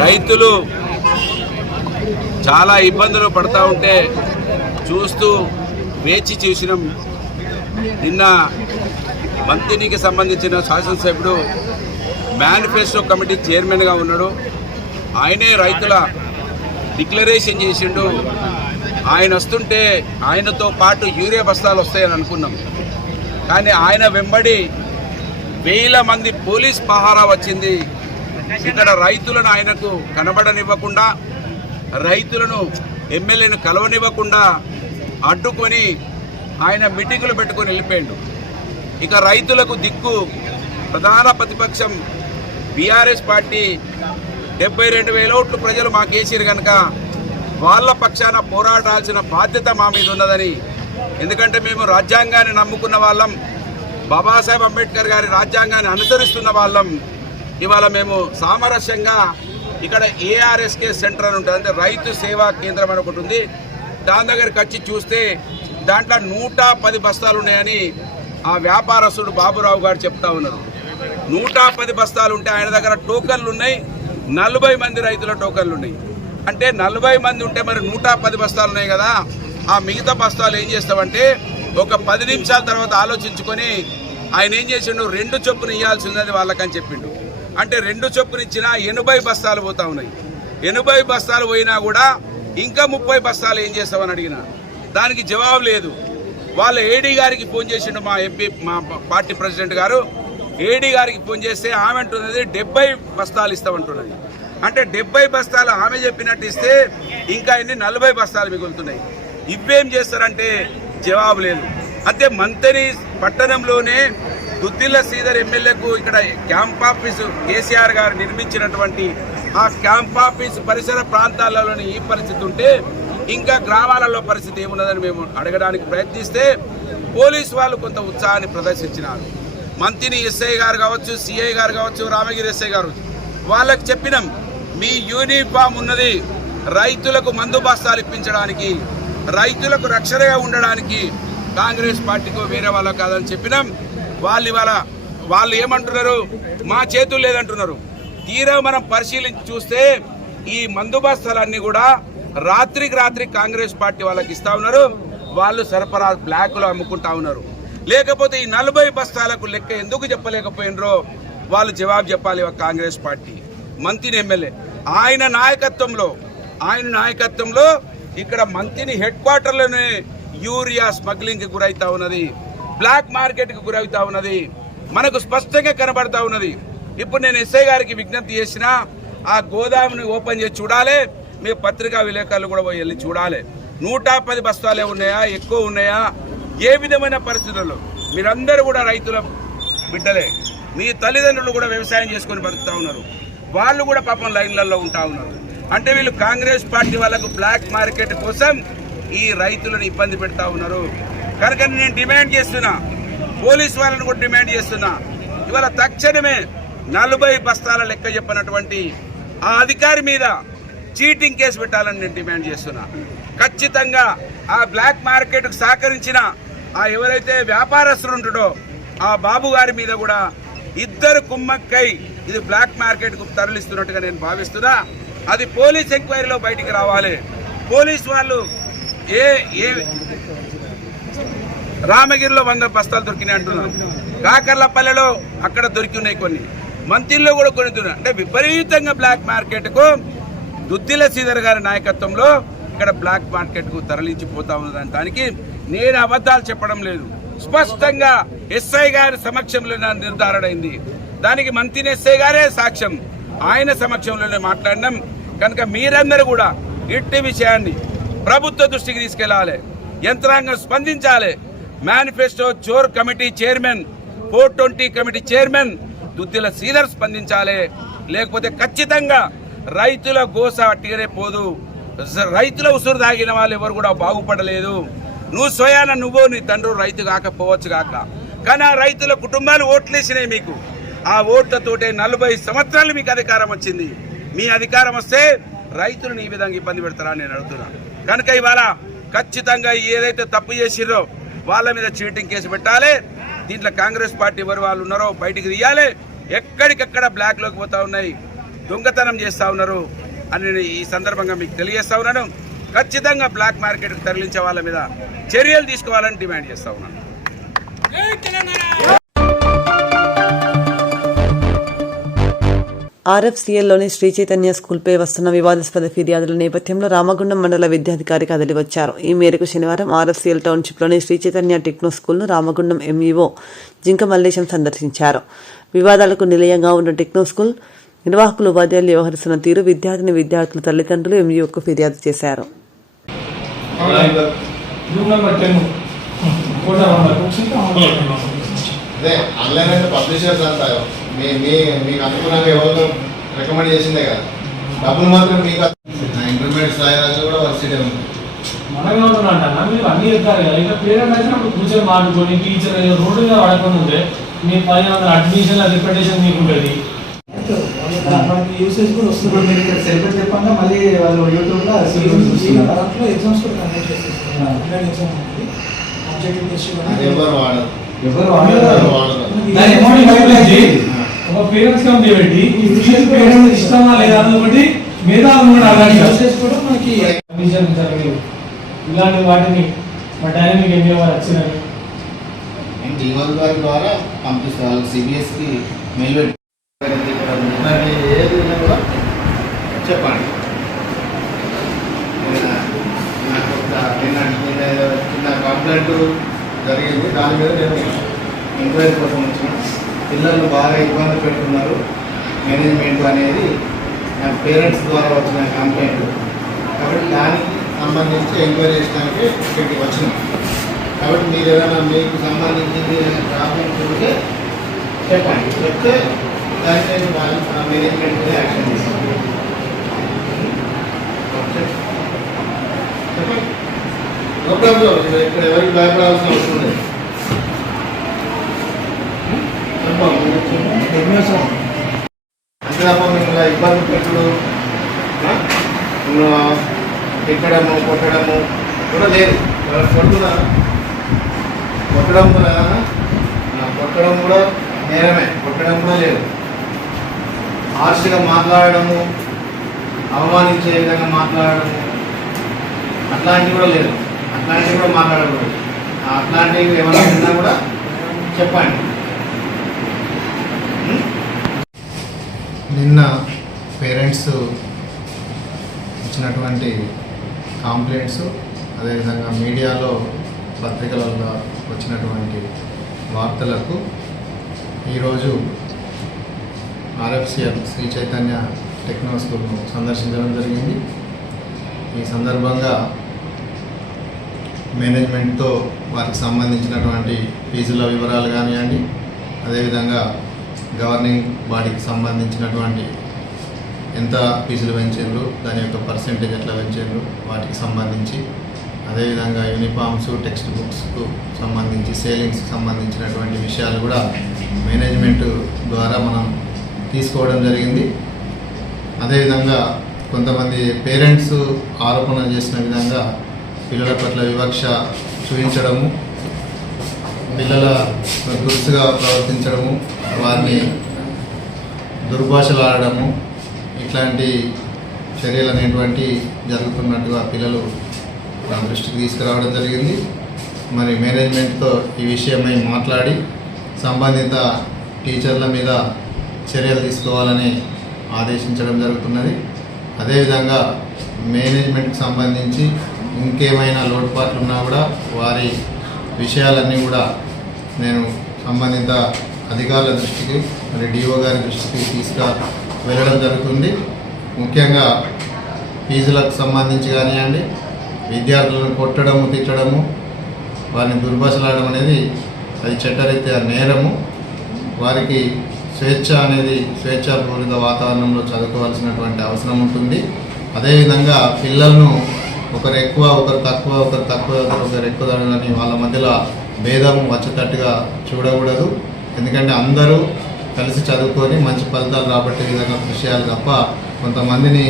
రైతులు చాలా ఇబ్బందులు పడతా ఉంటే చూస్తూ వేచి చూసినాం. నిన్న మంత్రికి సంబంధించిన శాసనసభ్యుడు మేనిఫెస్టో కమిటీ చైర్మన్గా ఉన్నాడు. ఆయనే రైతుల డిక్లరేషన్ చేసిండు. ఆయన వస్తుంటే ఆయనతో పాటు యూరియా బస్తాలు వస్తాయని అనుకున్నాం. కానీ ఆయన వెంబడి వేల మంది పోలీస్ పహారా వచ్చింది. ఇక్కడ రైతులను ఆయనకు కనబడనివ్వకుండా, రైతులను ఎమ్మెల్యేను కలవనివ్వకుండా అడ్డుకొని ఆయన మీటింగులు పెట్టుకొని వెళ్ళిపోయాడు. ఇక రైతులకు దిక్కు ప్రధాన ప్రతిపక్షం బీఆర్ఎస్ పార్టీ 72,000 ఓట్లు ప్రజలు మాకేసారు కనుక వాళ్ళ పక్షాన పోరాడాల్సిన బాధ్యత మా మీద ఉన్నదని, ఎందుకంటే మేము రాజ్యాంగాన్ని నమ్ముకున్న వాళ్ళం, బాబాసాహెబ్ అంబేద్కర్ గారి రాజ్యాంగాన్ని అనుసరిస్తున్న వాళ్ళం. ఇవాళ మేము సామరస్యంగా ఇక్కడ ఏఆర్ఎస్కే సెంటర్ అని ఉంటుంది, అంటే రైతు సేవా కేంద్రం అని ఒకటి ఉంది. దాని దగ్గరికి వచ్చి చూస్తే దాంట్లో 110 బస్తాలు ఉన్నాయని ఆ వ్యాపారస్తుడు బాబురావు గారు చెప్తా ఉన్నారు. 110 బస్తాలు ఉంటే ఆయన దగ్గర టోకన్లు ఉన్నాయి, 40 మంది రైతుల టోకన్లు ఉన్నాయి. అంటే 40 మంది ఉంటే మరి 110 బస్తాలు ఉన్నాయి కదా, ఆ మిగతా బస్తాలు ఏం చేస్తామంటే ఒక 10 నిమిషాల తర్వాత ఆలోచించుకొని ఆయన ఏం చేసిండు, 2 చొప్పున ఇవ్వాల్సి ఉన్నది వాళ్ళకని చెప్పిండు. అంటే 2 చొప్పున ఇచ్చినా 80 బస్తాలు పోతా ఉన్నాయి. 80 బస్తాలు పోయినా కూడా ఇంకా 30 బస్తాలు ఏం చేస్తామని అడిగిన దానికి జవాబు లేదు. వాళ్ళ ఏడీ గారికి ఫోన్ చేసిండు మా ఎంపీ, మా పార్టీ ప్రెసిడెంట్ గారు ఏడీ గారికి ఫోన్ చేస్తే ఆమె అంటున్నది 70 బస్తాలు ఇస్తామంటున్నది. అంటే 70 బస్తాలు ఆమె చెప్పినట్టు ఇస్తే ఇంకా ఇన్ని 40 బస్తాలు మిగులుతున్నాయి. ఇవేం చేస్తారంటే జవాబు లేదు. అంటే మంతని పట్టణంలోనే దుద్దిల్ల శ్రీధర్ ఎమ్మెల్యేకు ఇక్కడ క్యాంప్ ఆఫీసు కేసీఆర్ గారు నిర్మించినటువంటి ఆ క్యాంప్ ఆఫీస్ పరిసర ప్రాంతాలలోని ఈ పరిస్థితి ఉంటే ఇంకా గ్రామాలలో పరిస్థితి ఏమున్నదని మేము అడగడానికి ప్రయత్నిస్తే పోలీసు వాళ్ళు కొంత ఉత్సాహాన్ని ప్రదర్శించినారు. మంత్రిని ఎస్ఐ గారు కావచ్చు, సిఐ గారు కావచ్చు, రామగిరి ఎస్ఐ గారు వాళ్ళకి చెప్పినాం, మీ యూనిఫామ్ ఉన్నది రైతులకు మందు బస్తాలు ఇప్పించడానికి, రైతులకు రక్షణగా ఉండడానికి, కాంగ్రెస్ పార్టీకి వేరే వాళ్ళ కాదని చెప్పినాం. వాళ్ళు ఏమంటున్నారు, మా చేతులు లేదంటున్నారు. తీరా మనం పరిశీలించి చూస్తే ఈ మందు బస్తాలన్నీ కూడా రాత్రికి రాత్రి కాంగ్రెస్ పార్టీ వాళ్ళకి ఇస్తా ఉన్నారు. వాళ్ళు సరఫరా బ్లాక్లో అమ్ముకుంటా ఉన్నారు. లేకపోతే ఈ 40 బస్తాలకు లెక్క ఎందుకు చెప్పలేకపోయినరో వాళ్ళు జవాబు చెప్పాలి. కాంగ్రెస్ పార్టీ మంత్రిని ఎమ్మెల్యే ఆయన నాయకత్వంలో ఇక్కడ మంత్రిని హెడ్ క్వార్టర్లోనే యూరియా స్మగ్లింగ్కి గురవుతా ఉన్నది, బ్లాక్ మార్కెట్కి గురవుతా ఉన్నది, మనకు స్పష్టంగా కనబడతా ఉన్నది. ఇప్పుడు నేను ఎస్ఐ గారికి విజ్ఞప్తి చేసిన ఆ గోదాముని ఓపెన్ చేసి చూడాలి, మీ పత్రికా విలేకరులు కూడా పోయి వెళ్ళి చూడాలి. 110 బస్తాలే ఉన్నాయా, ఎక్కువ ఉన్నాయా, ఏ విధమైన పరిస్థితుల్లో. మీరందరూ కూడా రైతుల బిడ్డలే, మీ తల్లిదండ్రులు కూడా వ్యవసాయం చేసుకొని బతుకుతా ఉన్నారు, వాళ్ళు కూడా పాపం లైన్లలో ఉంటా ఉన్నారు. అంటే వీళ్ళు కాంగ్రెస్ పార్టీ వాళ్ళకు బ్లాక్ మార్కెట్ కోసం ఈ రైతులను ఇబ్బంది పెడతా ఉన్నారు. కనుక నేను డిమాండ్ చేస్తున్నా, పోలీసు వాళ్ళని కూడా డిమాండ్ చేస్తున్నా, ఇవాళ తక్షణమే 40 బస్తాల లెక్క చెప్పినటువంటి ఆ అధికారి మీద చీటింగ్ కేసు పెట్టాలని నేను డిమాండ్ చేస్తున్నా. ఖచ్చితంగా ఆ బ్లాక్ మార్కెట్కు సహకరించిన ఆ ఎవరైతే వ్యాపారస్తులు ఉంటాడో ఆ బాబు గారి మీద కూడా ఇద్దరు కుమ్మక్కై ఇది బ్లాక్ మార్కెట్కు తరలిస్తున్నట్టుగా నేను భావిస్తున్నా. అది పోలీస్ ఎంక్వైరీలో బయటికి రావాలి. పోలీసు వాళ్ళు రామగిరిలో 100 బస్తాలు దొరికినాయి అంటున్నారు, కాకర్లపల్లెలో అక్కడ దొరికి ఉన్నాయి, కొన్ని మంత్రిలో కూడా కొన్ని దొరికినాయి. అంటే విపరీతంగా బ్లాక్ మార్కెట్కు దుద్దిల శ్రీధర్ గారి నాయకత్వంలో ఇక్కడ బ్లాక్ మార్కెట్కు తరలించిపోతా ఉన్నదాని దానికి నేను అబద్ధాలు చెప్పడం లేదు. స్పష్టంగా ఎస్ఐ గారి సమక్షంలో నిర్ధారణ అయింది. దానికి మంత్రి ఎస్ఐ గారే సాక్ష్యం, ఆయన సమక్షంలోనే మాట్లాడినాం. కనుక మీరందరూ కూడా ఇట్టి విషయాన్ని ప్రభుత్వ దృష్టికి తీసుకెళ్లాలి, యంత్రాంగం స్పందించాలి. మేనిఫెస్టో చోర్ committee chairman, 420 committee chairman Duddila Sridhar స్పందించాలి. లేకపోతే ఖచ్చితంగా రైతుల గోస అట్టిగానే పోదు. రైతుల ఉసురు దాగిన వాళ్ళు ఎవరు కూడా బాగుపడలేదు. నువ్వు స్వయాన నీ తండ్రి రైతు కాకపోవచ్చు కాక, కానీ ఆ రైతుల కుటుంబాలు ఓట్లేసినాయి మీకు. ఆ ఓట్లతోటే 40 సంవత్సరాలు మీకు అధికారం వచ్చింది. మీ అధికారం వస్తే రైతులను ఈ విధంగా ఇబ్బంది పెడతారా నేను అడుగుతున్నా. కనుక ఇవాళ ఖచ్చితంగా ఏదైతే తప్పు చేసిర్రో వాళ్ళ మీద చీటింగ్ కేసు పెట్టాలి. దీంట్లో కాంగ్రెస్ పార్టీ ఎవరు వాళ్ళు ఉన్నారో బయటికి తీయాలి. ఎక్కడికెక్కడ బ్లాక్లోకి పోతా ఉన్నాయి, దొంగతనం చేస్తూ ఉన్నారు అని ఈ సందర్భంగా మీకు తెలియజేస్తా ఉన్నాను. ఖచ్చితంగా బ్లాక్ మార్కెట్కి తరలించే వాళ్ళ మీద చర్యలు తీసుకోవాలని డిమాండ్ చేస్తా ఉన్నాను. ఆర్ఎఫ్సిఎల్లోని శ్రీ చైతన్య స్కూల్పై వస్తున్న వివాదాస్పద ఫిర్యాదుల నేపథ్యంలో రామగుండం మండల విద్యాధికారి కదిలి వచ్చారు. ఈ మేరకు శనివారం ఆర్ఎఫ్సిఎల్ టౌన్షిప్లోని శ్రీ చైతన్య టెక్నో స్కూల్ను రామగుండం ఎంఈఓ జింక మల్లేశం సందర్శించారు. వివాదాలకు నిలయంగా ఉన్న టెక్నో స్కూల్ నిర్వాహకులు ఉపాధ్యాయులు వ్యవహరిస్తున్న తీరు విద్యార్థుల తల్లిదండ్రులు ఎంఈఓకు ఫిర్యాదు చేశారు. అదే ఆన్లైన్ అంటే పబ్లిషర్స్ అంతా మీకు అనుకూలంగా ఎవరు రికమెండ్ చేసిందే కదా, డబ్బులు మాత్రం మీకు ఇంటర్మీడియట్ స్థాయి రాజు కూడా వర్సిటీ ఉంది. మనమే ఉంటున్నా మీరు అన్ని చెప్తారు కదా, ఇంకా పేరెంట్ వచ్చినప్పుడు కూర్చొని మాట్లాడుకొని టీచర్ రోడ్డు మీద పడకుండా ఉంటే మీ 10 అడ్మిషన్ రిప్రజెంటేషన్ మీకు ఉంటుంది. మనకి యూసేజ్ కూడా వస్తుంది. మీరు ఇక్కడ సెలబ్రేట్ చెప్పంగా మళ్ళీ వాళ్ళు యూట్యూబ్లో దాంట్లో ఎగ్జామ్స్ కూడా కండక్ట్ చేసేస్తారు. ఆన్లైన్ ఎగ్జామ్ ఉంది, ఆబ్జెక్టివ్ టెస్ట్ ఒక పేరెంట్స్ కమిటీ పెట్టి పేరెంట్స్ ఇష్టమా లేదా ఒకటి మేధావులు కూడా కూడా మనకి ఇలాంటి వాటిని మా డైనమిక్ ఎంఏ వారు వచ్చినారు. జీవన్ గారి ద్వారా పంపిస్తారు వాళ్ళకి సిబిఎస్కి మెయిల్ పెట్టి ఏది కూడా చెప్పండి. నాకు చిన్న కంప్లైంట్ జరిగింది, దాని మీద నేను ఎంక్వైరీ కోసం వచ్చిన. పిల్లలు బాగా ఇబ్బంది పెడుతున్నారు మేనేజ్మెంట్ అనేది నాకు పేరెంట్స్ ద్వారా వచ్చిన కంప్లైంట్, కాబట్టి దానికి సంబంధించి ఎంక్వైరీ చేయడానికి ఇక్కడికి వచ్చినాం. కాబట్టి మీరు ఏదైనా మీకు సంబంధించింది ప్రాబ్లమ్స్ ఉంటే చెప్పండి, చెప్తే దానికి నేను వాళ్ళు మేనేజ్మెంట్ మీద యాక్షన్ తీసుకుంటాను. చెప్పండి, నో ప్రాబ్లం. ఇక్కడ ఎవరికి భయపడాల్సిన అవసరం లేదు. అంతేతప్ప మిమ్మల్ని ఇబ్బంది పెట్టుడు, తిట్టడము కొట్టడము కూడా లేదు. కొడుతున్నారు, కొట్టడం కూడా నేరమే, కొట్టడం కూడా లేదు. హార్ష్గా మాట్లాడడము, అవమానించే విధంగా మాట్లాడడము అట్లాంటివి కూడా లేదు. అట్లాంటివి కూడా మాట్లాడకూడదు. అట్లాంటివి ఏమైనా ఉన్నా కూడా చెప్పండి. నిన్న పేరెంట్స్ ఇచ్చినటువంటి కాంప్లైంట్స్, అదేవిధంగా మీడియాలో పత్రికలలో వచ్చినటువంటి వార్తలకు ఈరోజు ఆర్ఎఫ్సిఎల్ శ్రీ చైతన్య టెక్నో స్కూల్ను సందర్శించడం జరిగింది. ఈ సందర్భంగా మేనేజ్మెంట్తో వారికి సంబంధించినటువంటి ఫీజుల వివరాలు కానివ్వండి, అదేవిధంగా గవర్నింగ్ బాడీకి సంబంధించినటువంటి ఎంత ఫీజులు పెంచారు, దాని యొక్క పర్సెంటేజ్ ఎట్లా పెంచారు వాటికి సంబంధించి, అదేవిధంగా యూనిఫామ్స్, టెక్స్ట్ బుక్స్కు సంబంధించి, సేలింగ్స్కి సంబంధించినటువంటి విషయాలు కూడా మేనేజ్మెంట్ ద్వారా మనం తీసుకోవడం జరిగింది. అదేవిధంగా కొంతమంది పేరెంట్స్ ఆరోపణ చేసిన విధంగా పిల్లల పట్ల వివక్ష చూపించడము, పిల్లల దురుసుగా ప్రవర్తించడము, వారిని దుర్భాషలాడము, ఇట్లాంటి చర్యలు అనేటువంటి జరుగుతున్నట్టుగా పిల్లలు నా దృష్టికి తీసుకురావడం జరిగింది. మరి మేనేజ్మెంట్తో ఈ విషయమై మాట్లాడి సంబంధిత టీచర్ల మీద చర్యలు తీసుకోవాలని ఆదేశించడం జరుగుతున్నది. అదేవిధంగా మేనేజ్మెంట్కి సంబంధించి ఇంకేమైనా లోటుపాట్లు ఉన్నా కూడా వారి విషయాలన్నీ కూడా నేను సంబంధిత అధికారుల దృష్టికి, మరి డిఓ గారి దృష్టికి వెళ్ళడం జరుగుతుంది. ముఖ్యంగా ఫీజులకు సంబంధించి కానివ్వండి, విద్యార్థులను కొట్టడము, తిట్టడము, వారిని దుర్భాషలాడడం అనేది అది చట్టరీత్యా నేరము. వారికి స్వేచ్ఛ అనేది స్వేచ్ఛాపూరిత వాతావరణంలో చదువుకోవాల్సినటువంటి అవసరం ఉంటుంది. అదేవిధంగా పిల్లలను ఒకరు ఎక్కువ, ఒకరు తక్కువ, ఒకరు ఎక్కువ అని వాళ్ళ మధ్యలో భేదం వచ్చేటట్టుగా చూడకూడదు. ఎందుకంటే అందరూ కలిసి చదువుకొని మంచి ఫలితాలు రాబట్టే విధంగా కృషి చేయాలి తప్ప కొంతమందిని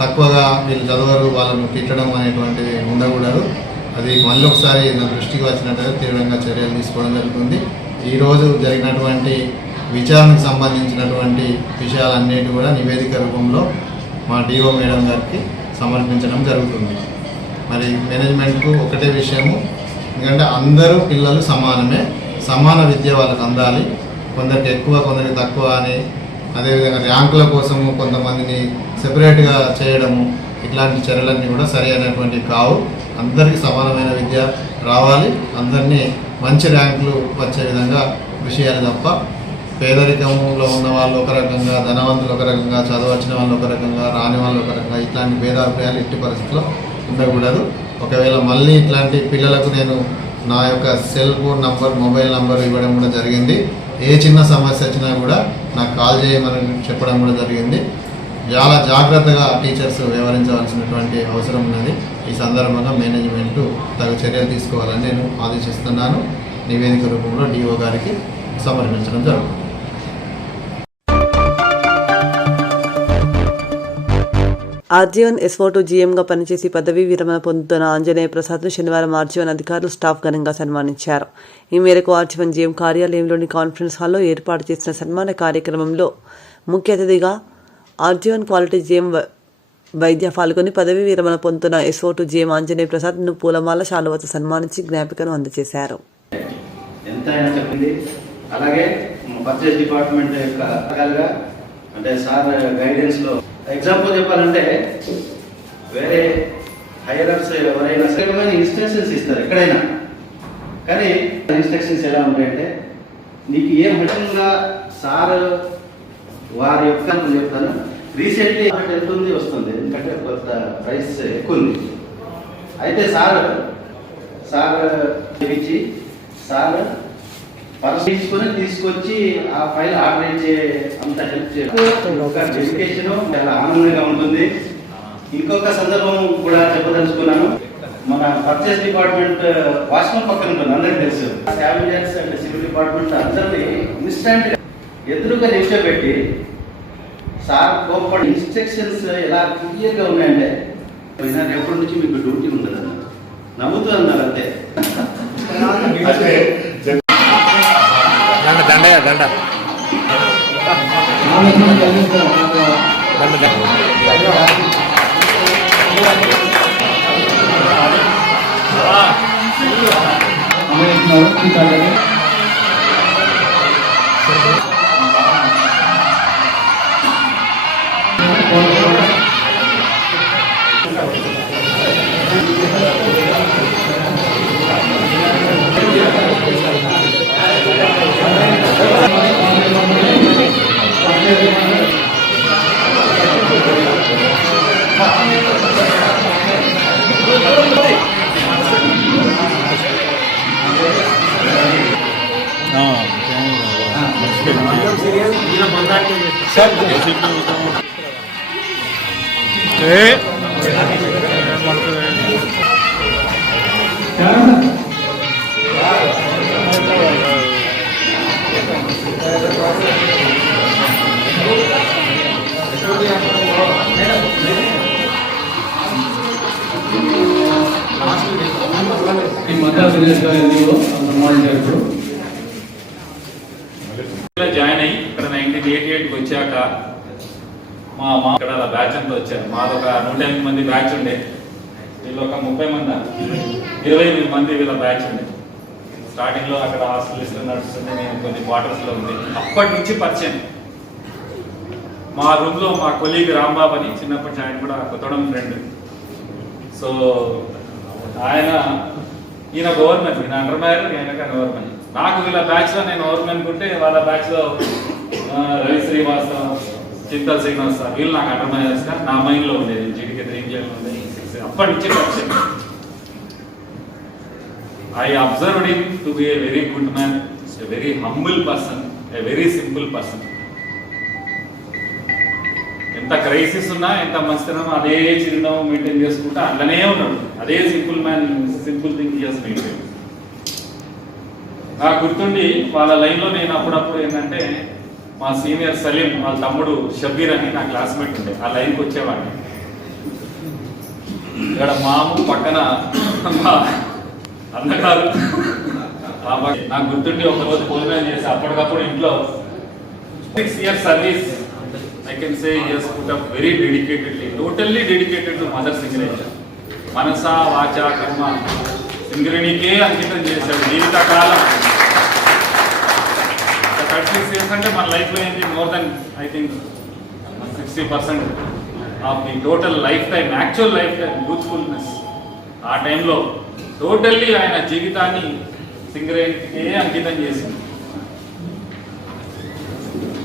తక్కువగా వీళ్ళు చదవరు వాళ్ళను తిట్టడం అనేటువంటిది ఉండకూడదు. అది మళ్ళీ ఒకసారి నా దృష్టికి వచ్చినట్టుగా తీవ్రంగా చర్యలు తీసుకోవడం జరుగుతుంది. ఈరోజు జరిగినటువంటి విచారణకు సంబంధించినటువంటి విషయాలన్నిటి కూడా నివేదిక రూపంలో మా డిఓ మేడం గారికి సమర్పించడం జరుగుతుంది. మరి మేనేజ్మెంట్కు ఒకటే విషయము, ఎందుకంటే అందరూ పిల్లలు సమానమే, సమాన విద్య వాళ్ళకు అందాలి. కొందరికి ఎక్కువ, కొందరికి తక్కువ అని, అదేవిధంగా ర్యాంకుల కోసము కొంతమందిని సెపరేట్గా చేయడము, ఇట్లాంటి చర్యలన్నీ కూడా సరి అయినటువంటివి కావు. అందరికీ సమానమైన విద్య రావాలి, అందరినీ మంచి ర్యాంకులు వచ్చే విధంగా కృషి చేయాలి తప్ప పేదరికంలో ఉన్న వాళ్ళు ఒక రకంగా, ధనవంతులు ఒక రకంగా, చదవచ్చిన వాళ్ళు ఒక రకంగా, రాని వాళ్ళు ఒక రకంగా, ఇట్లాంటి భేదాభిప్రాయాలు ఎట్టి పరిస్థితుల్లో ఉండకూడదు. ఒకవేళ మళ్ళీ ఇట్లాంటి పిల్లలకు నేను నా యొక్క cell phone number, mobile number ఇవ్వడం కూడా జరిగింది. ఏ చిన్న సమస్య వచ్చినా కూడా నాకు కాల్ చేయమని చెప్పడం కూడా జరిగింది. చాలా జాగ్రత్తగా టీచర్స్ వ్యవహరించవలసినటువంటి అవసరం ఉన్నది. ఈ సందర్భంగా మేనేజ్మెంట్ తగు చర్యలు తీసుకోవాలని నేను ఆదేశిస్తున్నాను. నివేదిక రూపంలో డిఓ గారికి సమర్పించడం జరుగుతుంది. ఆర్జీవన్ SO2 GMగా పనిచేసి పదవీ విరమణ పొందుతున్న ఆంజనేయ ప్రసాద్ను శనివారం ఆర్జీవన్ అధికారులు స్టాఫ్ ఘనంగా సన్మానించారు. ఈ మేరకు ఆర్జీవన్ GM కార్యాలయంలోని కాన్ఫరెన్స్ హాల్లో ఏర్పాటు చేసిన సన్మాన కార్యక్రమంలో ముఖ్య అతిథిగా ఆర్జీవన్ క్వాలిటీ GM వైద్య పాల్గొని పదవీ విరమణ పొందుతున్న SO2 GM ఆంజనేయ ప్రసాద్ను పూలమాల శాలువతో సన్మానించి జ్ఞాపికను అందజేశారు. ఎంతైనా చెప్పింది. అలాగే పర్చేస్ డిపార్ట్మెంట్ యొక్క రకాలుగా అంటే సార్ గైడెన్స్లో ఎగ్జాంపుల్ చెప్పాలంటే వేరే హైయరర్స్ ఎవరైనా సరైన ఇన్స్ట్రక్షన్స్ ఇస్తారు ఎక్కడైనా, కానీ ఇన్స్ట్రక్షన్స్ ఎలా ఉంటాయంటే నీకు ఏం హఠంగా సార్ వారి యొక్క చెప్తాను. రీసెంట్లీ ఎంత ఉంది వస్తుంది, ఎందుకంటే కొంత ప్రైస్ ఎక్కువ ఉంది. అయితే సార్ ఇచ్చి సార్ పరిశీలించుకొని తీసుకొచ్చి ఆ ఫైల్ ఆపరేట్ అంత హెల్ప్ ఒక డెడికేషన్ చాలా ఆనందంగా ఉంటుంది. ఇంకొక సందర్భం కూడా చెప్పదలుచుకున్నాను. మన పర్చేస్ డిపార్ట్మెంట్ వాష్రూమ్ పక్కన ఉంటుంది, అందరికీ తెలుసు. స్కావెంజర్స్ అండ్ సివిల్ డిపార్ట్మెంట్ అందరినీ ఇన్స్టెంట్ ఎదురుగా నిల్చోబెట్టి సార్ కోపడి ఇన్స్ట్రక్షన్స్ ఎలా క్లియర్గా ఉన్నాయంటే రేపటి నుంచి మీకు డ్యూటీ ఉండదు అన్నారు. నవ్వుతూ అన్నారు అంతే. దండ జాయిన్ అయ్యి ఇక్కడ 1988 వచ్చాక మా ఇక్కడ బ్యాచ్ అంతా వచ్చారు. మాది ఒక 108 మంది బ్యాచ్ ఉండే, వీళ్ళు ఒక 30 మంది 28 మంది వీళ్ళ బ్యాచ్ ఉండే. స్టార్టింగ్ లో అక్కడ హాస్టల్స్ నడుస్తుంటే నేను కొన్ని క్వార్టర్స్ లో ఉంది. అప్పటి నుంచి పరిచయం. మా రూమ్ లో మా కొలీగ్ రాంబాబు అని చిన్నప్పటి ఆయన కూడా కొత్తడం ఫ్రెండ్. సో ఈయన గవర్నమెంట్, ఈయన అండర్ మ్యారేజ్, ఈయనక గవర్నమెంట్. నాకు వీళ్ళ బ్యాచ్ లో నేను ఓవర్మెన్ అనుకుంటే వాళ్ళ బ్యాచ్ లో రవి శ్రీవాస్తవ్, చింతల శ్రీనివాస వీళ్ళు నాకు అండర్ మ్యారేజ్ గా నా మైండ్ లో ఉండేది. జీడికి డ్రీమ్ చేయాలి ఉండేది. అప్పటి నుంచి పరిచయం. I observed him to be a very good man, a very humble person, a very simple person. ఎంత క్రైసిస్ ఉన్నా, ఎంత మంచితనం, అదే చిరునవ్వు మెయింటైన్ చేసుకుంటా అట్లనే ఉన్నాడు. అదే సింపుల్ మ్యాన్, సింపుల్ థింగ్ చేసి మెయింటైన్. నాకు గుర్తుండి వాళ్ళ లైన్లో నేను అప్పుడప్పుడు ఏంటంటే మా సీనియర్ సలీం వాళ్ళ తమ్ముడు షబీర్ అని నా క్లాస్మేట్ ఉండే, ఆ లైన్కి వచ్చేవాడిని. ఇక్కడ మాము పక్కన మా అన్నగారు. నాకు గుర్తుండి ఒకరోజు భోజనం చేసి అప్పటికప్పుడు ఇంట్లో 6 years service I can say he has put up very dedicatedly, totally dedicated to Mother Singareni. మనసా వాచ కర్మ సింగరేణికే అంకితం చేశాడు జీవితకాలం. 36 years అంటే మన లైఫ్లో ఏంటి more than I think 60% of the total life time, actual life time youthfulness. ఆ టైంలో టోటల్లీ ఆయన జీవితాన్ని సింగరేణికే అంకితం చేసింది.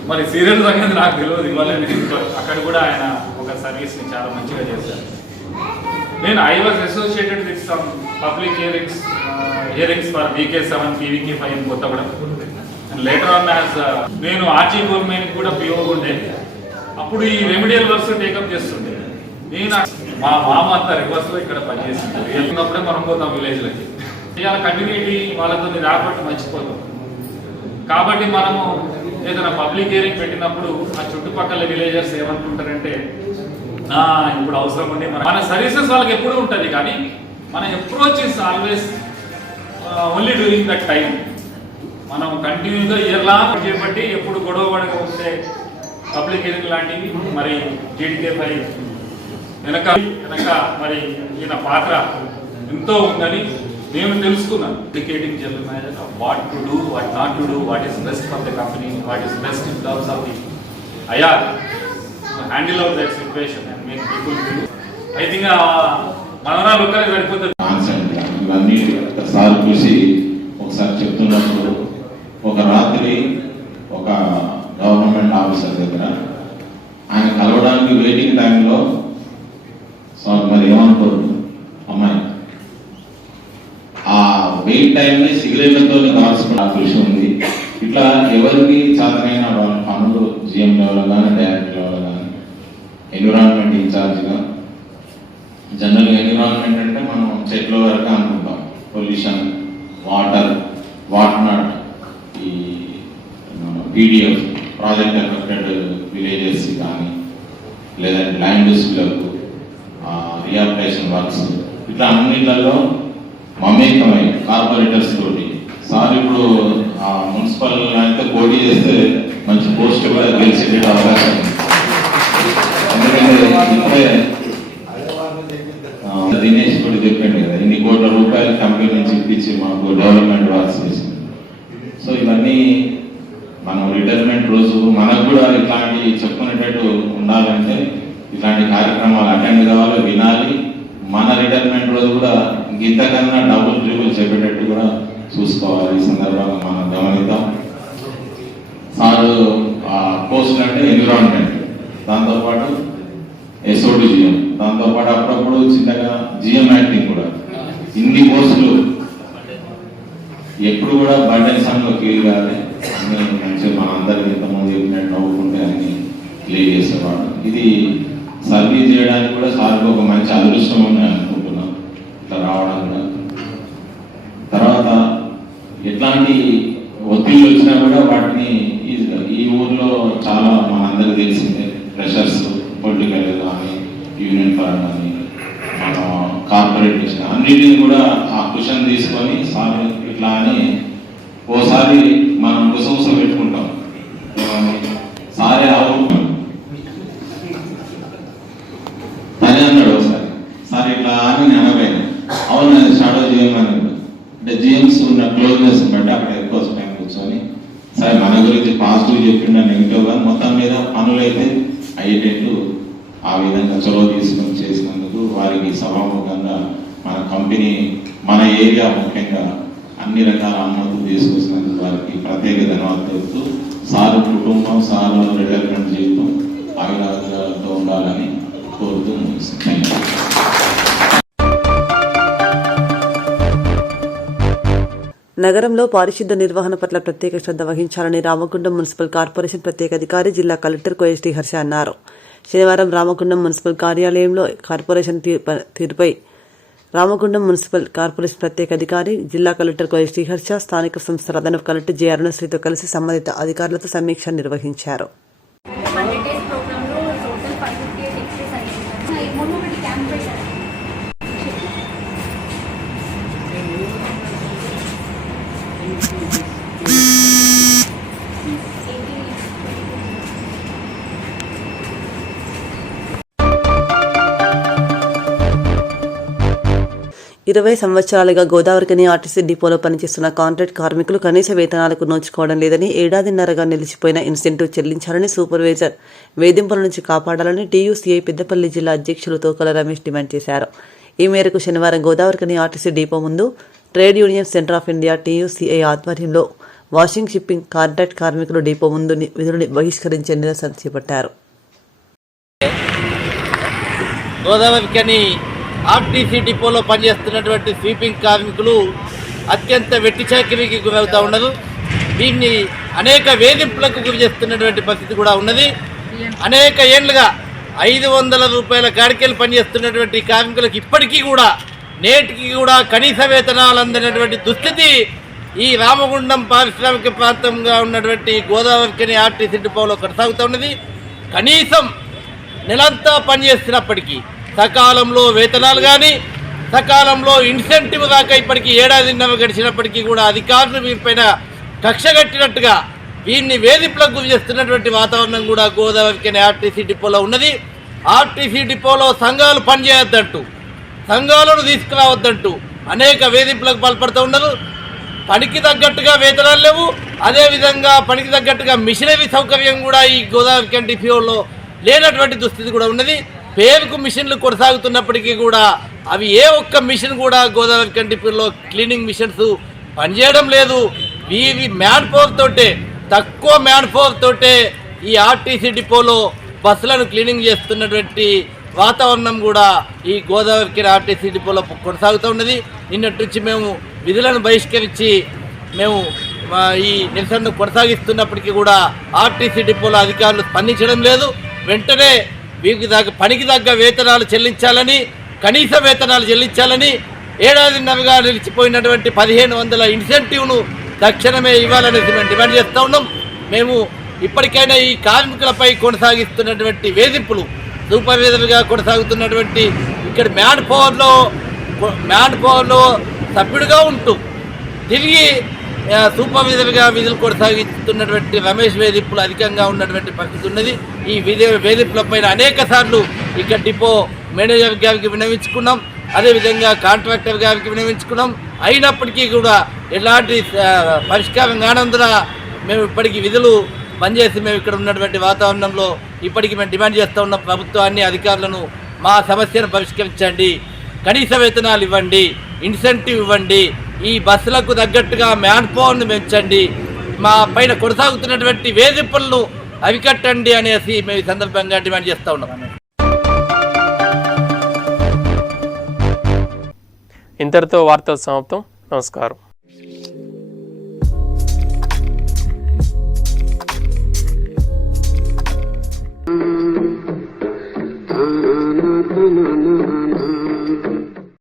మరి సీరియల్ సంగతి నాకు తెలియదు, ఇవాళ అక్కడ కూడా ఆయన ఒక సర్వీస్ని చాలా మంచిగా చేశారు. నేను I was associated with some public hearings hearings for VK7, PVK5 in Kottagudem. And later on నేను ఆర్జీ గవర్నమెంట్ కూడా పిఓ ఉండే, అప్పుడు ఈ రెమెడియల్ వర్క్స్ టేకప్ చేస్తుండే. నేను మా మామ అంతా రివర్స్లో ఇక్కడ పనిచేస్తుంది. వెళ్ళినప్పుడే మనం పోతాం విలేజ్లకి. ఇవాళ కంటిన్యూటీ వాళ్ళతో రాబట్టి మర్చిపోతాం. కాబట్టి మనము ఏదైనా పబ్లిక్ హియరింగ్ పెట్టినప్పుడు ఆ చుట్టుపక్కల విలేజర్స్ ఏమనుకుంటారంటే ఇప్పుడు అవసరం ఉండి మన సర్వీసెస్ వాళ్ళకి ఎప్పుడూ ఉంటుంది, కానీ మన approach is always only during that time. మనం కంటిన్యూగా ఇయర్ లాంగ్ చేపట్టి ఎప్పుడు గొడవ పడక ఉంటే పబ్లిక్ హియరింగ్ లాంటివి మరి GDK5 వెనక మరి ఈయన పాత్ర ఎంతో ఉందని నేను తెలుసుకున్నాను. Educating general manager what to do, what not to do, what is best for the company, what is best in terms of the IR, handle out that situation and make people do. I think మనవరాలు ఒక్కరే సరిపోతుంది. ఇవన్నీ sir చూసి ఒకసారి చెప్తున్నప్పుడు ఒక రాత్రి ఒక గవర్నమెంట్ ఆఫీసర్ దగ్గర ఆయన కలవడానికి వెయిటింగ్ టైంలో సార్ మరి ఏమనుకోరు అమ్మాయి ఆ వెయిట్ టైంని సిగరెట్లతో కాల్చుకున్న విషయం ఉంది. ఇట్లా ఎవరికి చేతనైన వాళ్ళ పనులు GM లెవెల్ కానీ డైరెక్టర్ లెవెల్ కానీ ఎన్విరాన్మెంట్ ఇన్ఛార్జ్గా జనరల్గా ఎన్విరాన్మెంట్ అంటే మనం చెట్ల వరకు అనుకుంటాం, పొల్యూషన్, వాటర్, వాట్ నాట్, ఈ PDF ప్రాజెక్ట్ ఎఫెక్టెడ్ విలేజెస్ కానీ లేదంటే ల్యాండ్ యూస్లకు రిహాబిలిటేషన్ వర్క్స్ ఇట్లా అన్నిట్లలో మమేకమై కార్పొరేటర్స్ తోటి సార్ ఇప్పుడు మున్సిపల్ అయితే పోటీ చేస్తే మంచి పోస్ట్ కూడా గెలిచే అవకాశం ఉంది. ఎందుకంటే దినేష్ కూడా చెప్పండి కదా, ఇన్ని కోట్ల రూపాయలు కంపెనీ నుంచి ఇప్పించి మాకు డెవలప్మెంట్ వర్క్స్ చేసింది. సో ఇవన్నీ మనం రిటైర్మెంట్ రోజు మనకు కూడా ఇట్లాంటి చెప్పుకునేటట్టు ఉండాలంటే ఇట్లాంటి కార్యక్రమాలు అటెండ్ కావాలి, వినాలి. మన రిటైర్మెంట్ రోజు కూడా ఇంతకన్నా డబుల్ ట్రిబుల్ చెప్పేటట్టు కూడా చూసుకోవాలి. ఈ సందర్భంగా మనం గమనిద్దాం. సారు పోస్ట్ అంటే ఎన్విరాన్మెంట్, దాంతోపాటు SODGM, దాంతోపాటు అప్పుడప్పుడు చిన్నగా GM యాక్టింగ్ కూడా. ఇన్ని పోస్టులు ఎప్పుడు కూడా బర్డెన్స్ లో ఫీల్ కాదు. అన్ని మంచిగా మన అందరికి ఇంతమంది చెప్పినట్టు నవ్వుకుంటే అన్ని క్లియర్ చేసేవాడు. ఇది సర్వీస్ చేయడానికి కూడా సార్కి ఒక మంచి అదృష్టం అని అనుకుంటున్నాం ఇట్లా రావడం కూడా. తర్వాత ఎట్లాంటి ఒత్తిళ్ళు వచ్చినా కూడా వాటిని ఈ ఊర్లో చాలా మనందరికీ తెలిసిందే, ప్రెషర్స్ పొలిటికల్ కానీ యూనియన్ పరంగా కానీ మన కార్పొరేట్ చేసిన అన్నిటిని కూడా ఆ క్వశ్చన్ తీసుకొని సార్ ఇట్లా అని ఓసారి మనం గుసగుస పెట్టుకుంటాం. సారే అవును తనే అన్నాడు ఒకసారి, సార్ ఇట్లా అని నేను అనబోయాను. అవును అది షాడో GM అని అంటే GMs ఉన్న క్లోజ్నెస్ బట్టి అక్కడ ఎక్కువ టైం కూర్చొని సరే మన గురించి పాజిటివ్ చెప్పిండ నెగిటివ్గా మొత్తం మీద పనులు అయితే అయ్యేటట్టు ఆ విధంగా చొరవ తీసుకొని చేసినందుకు వారికి సభాముఖంగా మన కంపెనీ మన ఏరియా ముఖ్యంగా అన్ని రకాల అనుమతులు తీసుకొచ్చినందుకు వారికి ప్రత్యేక ధన్యవాదాలు చెబుతూ సారు కుటుంబం సారు రిటైర్మెంట్ జీవితం ఆయుధాలతో ఉండాలని కోరుతూ ముగిస్తున్నాను. నగరంలో పారిశుద్ధ నిర్వహణ పట్ల ప్రత్యేక శ్రద్ధ వహించాలని రామగుండం మున్సిపల్ కార్పొరేషన్ ప్రత్యేక అధికారి జిల్లా కలెక్టర్ కోయ శ్రీహర్ష అన్నారు. శనివారం రామగుండం మున్సిపల్ కార్యాలయంలో కార్పొరేషన్ తీరుపై రామగుండం మున్సిపల్ కార్పొరేషన్ ప్రత్యేక అధికారి జిల్లా కలెక్టర్ కోయ శ్రీహర్ష స్థానిక సంస్థల అదనపు కలెక్టర్ జె అరుణశ్రీతో కలిసి సంబంధిత అధికారులతో సమీక్ష నిర్వహించారు. ఇరవై సంవత్సరాలుగా గోదావరికని ఆర్టీసీ డిపోలో పనిచేస్తున్న కాంట్రాక్ట్ కార్మికులు కనీస వేతనాలకు నోచుకోవడం లేదని, ఏడాదిన్నరగా నిలిచిపోయిన ఇన్సెంటివ్ చెల్లించాలని, సూపర్వైజర్ వేధింపుల నుంచి కాపాడాలని TUCI పెద్దపల్లి జిల్లా అధ్యక్షులు తోకల రమేష్ డిమాండ్ చేశారు. ఈ మేరకు శనివారం గోదావరికని ఆర్టీసీ డిపో ముందు trade union centre of India TUCI ఆధ్వర్యంలో వాషింగ్, షిప్పింగ్ కాంట్రాక్ట్ కార్మికులు డిపో ముందు విధులను బహిష్కరించే నిరసన చేపట్టారు. గోదావరికని ఆర్టీసీ డిపోలో పనిచేస్తున్నటువంటి స్వీపింగ్ కార్మికులు అత్యంత వెట్టి చాకిరీకి గురవుతూ ఉన్నారు. దీన్ని అనేక వేధింపులకు గురి చేస్తున్నటువంటి పరిస్థితి కూడా ఉన్నది. అనేక ఏళ్లుగా 500 రూపాయల కాడికెళ్ళి పనిచేస్తున్నటువంటి కార్మికులకు ఇప్పటికీ కూడా నేటికి కూడా కనీస వేతనాలు అందినటువంటి దుస్థితి ఈ రామగుండం పారిశ్రామిక ప్రాంతంగా ఉన్నటువంటి గోదావరికని ఆర్టీసీ డిపోలో కొనసాగుతూ ఉన్నది. కనీసం నెలంతా పనిచేస్తున్నప్పటికీ సకాలంలో వేతనాలు కానీ సకాలంలో ఇన్సెంటివ్ దాకా ఇప్పటికీ ఏడాదిన్నర గడిచినప్పటికీ కూడా అధికారులు వీరిపైన కక్ష కట్టినట్టుగా వీరిని వేధింపులకు గురి చేస్తున్నటువంటి వాతావరణం కూడా గోదావరికని ఆర్టీసీ డిపోలో ఉన్నది. ఆర్టీసీ డిపోలో సంఘాలు పనిచేయొద్దంటూ సంఘాలను తీసుకురావద్దంటూ అనేక వేధింపులకు పాల్పడుతూ ఉన్నారు. పనికి తగ్గట్టుగా వేతనాలు లేవు. అదేవిధంగా పనికి తగ్గట్టుగా మిషనరీ సౌకర్యం కూడా ఈ గోదావరికని డిపోలో లేనటువంటి దుస్థితి కూడా ఉన్నది. పేరుకు మిషన్లు కొనసాగుతున్నప్పటికీ కూడా అవి ఏ ఒక్క మిషన్ కూడా గోదావరికని డిపోలో క్లీనింగ్ మిషన్స్ పనిచేయడం లేదు. వీరి మ్యాన్ పవర్ తోటే తక్కువ మ్యాన్ పవర్ తోటే ఈ ఆర్టీసీ డిపోలో బస్సులను క్లీనింగ్ చేస్తున్నటువంటి వాతావరణం కూడా ఈ గోదావరికని ఆర్టీసీ డిపోలో కొనసాగుతూ ఉన్నది. నిన్నటి నుంచి మేము విధులను బహిష్కరించి మేము ఈ నిరసనను కొనసాగిస్తున్నప్పటికీ కూడా ఆర్టీసీ డిపోలో అధికారులు స్పందించడం లేదు. వెంటనే వీరికి పనికి తగ్గ వేతనాలు చెల్లించాలని, కనీస వేతనాలు చెల్లించాలని, ఏడాదిన్నరగా నిలిచిపోయినటువంటి 1500 ఇన్సెంటివ్ను తక్షణమే ఇవ్వాలని మేము డిమాండ్ చేస్తూ ఉన్నాం. మేము ఇప్పటికైనా ఈ కార్మికులపై కొనసాగిస్తున్నటువంటి వేధింపులు, సూపర్వైజర్గా కొనసాగుతున్నటువంటి ఇక్కడ మ్యాన్ పవర్లో సభ్యుడిగా ఉంటూ తిరిగి సూపర్వైజర్గా విధులు కొనసాగిస్తున్నటువంటి రమేష్ వేధింపులు అధికంగా ఉన్నటువంటి పరిస్థితి ఉన్నది. ఈ వేధింపులపైన అనేక సార్లు ఇక్కడ డిపో మేనేజర్ గారికి విన్నవించుకున్నాం, అదేవిధంగా కాంట్రాక్టర్ గారికి విన్నవించుకున్నాం. అయినప్పటికీ కూడా ఎలాంటి పరిష్కారం కానందున మేము ఇప్పటికీ విధులు బంద్ చేసి మేము ఇక్కడ ఉన్నటువంటి వాతావరణంలో ఇప్పటికీ మేము డిమాండ్ చేస్తూ ఉన్న ప్రభుత్వాన్ని, అధికారులను మా సమస్యను పరిష్కరించండి, కనీస వేతనాలు ఇవ్వండి, ఇన్సెంటివ్ ఇవ్వండి, ఈ బస్సులకు తగ్గట్టుగా మ్యాన్ పవర్ను పెంచండి, మా పైన కొనసాగుతున్నటువంటి వేధింపులను అరికట్టండి అనేసి మేము ఈ సందర్భంగా డిమాండ్ చేస్తూ ఉన్నాం. ఇంతటితో వార్తలు సమాప్తం. నమస్కారం.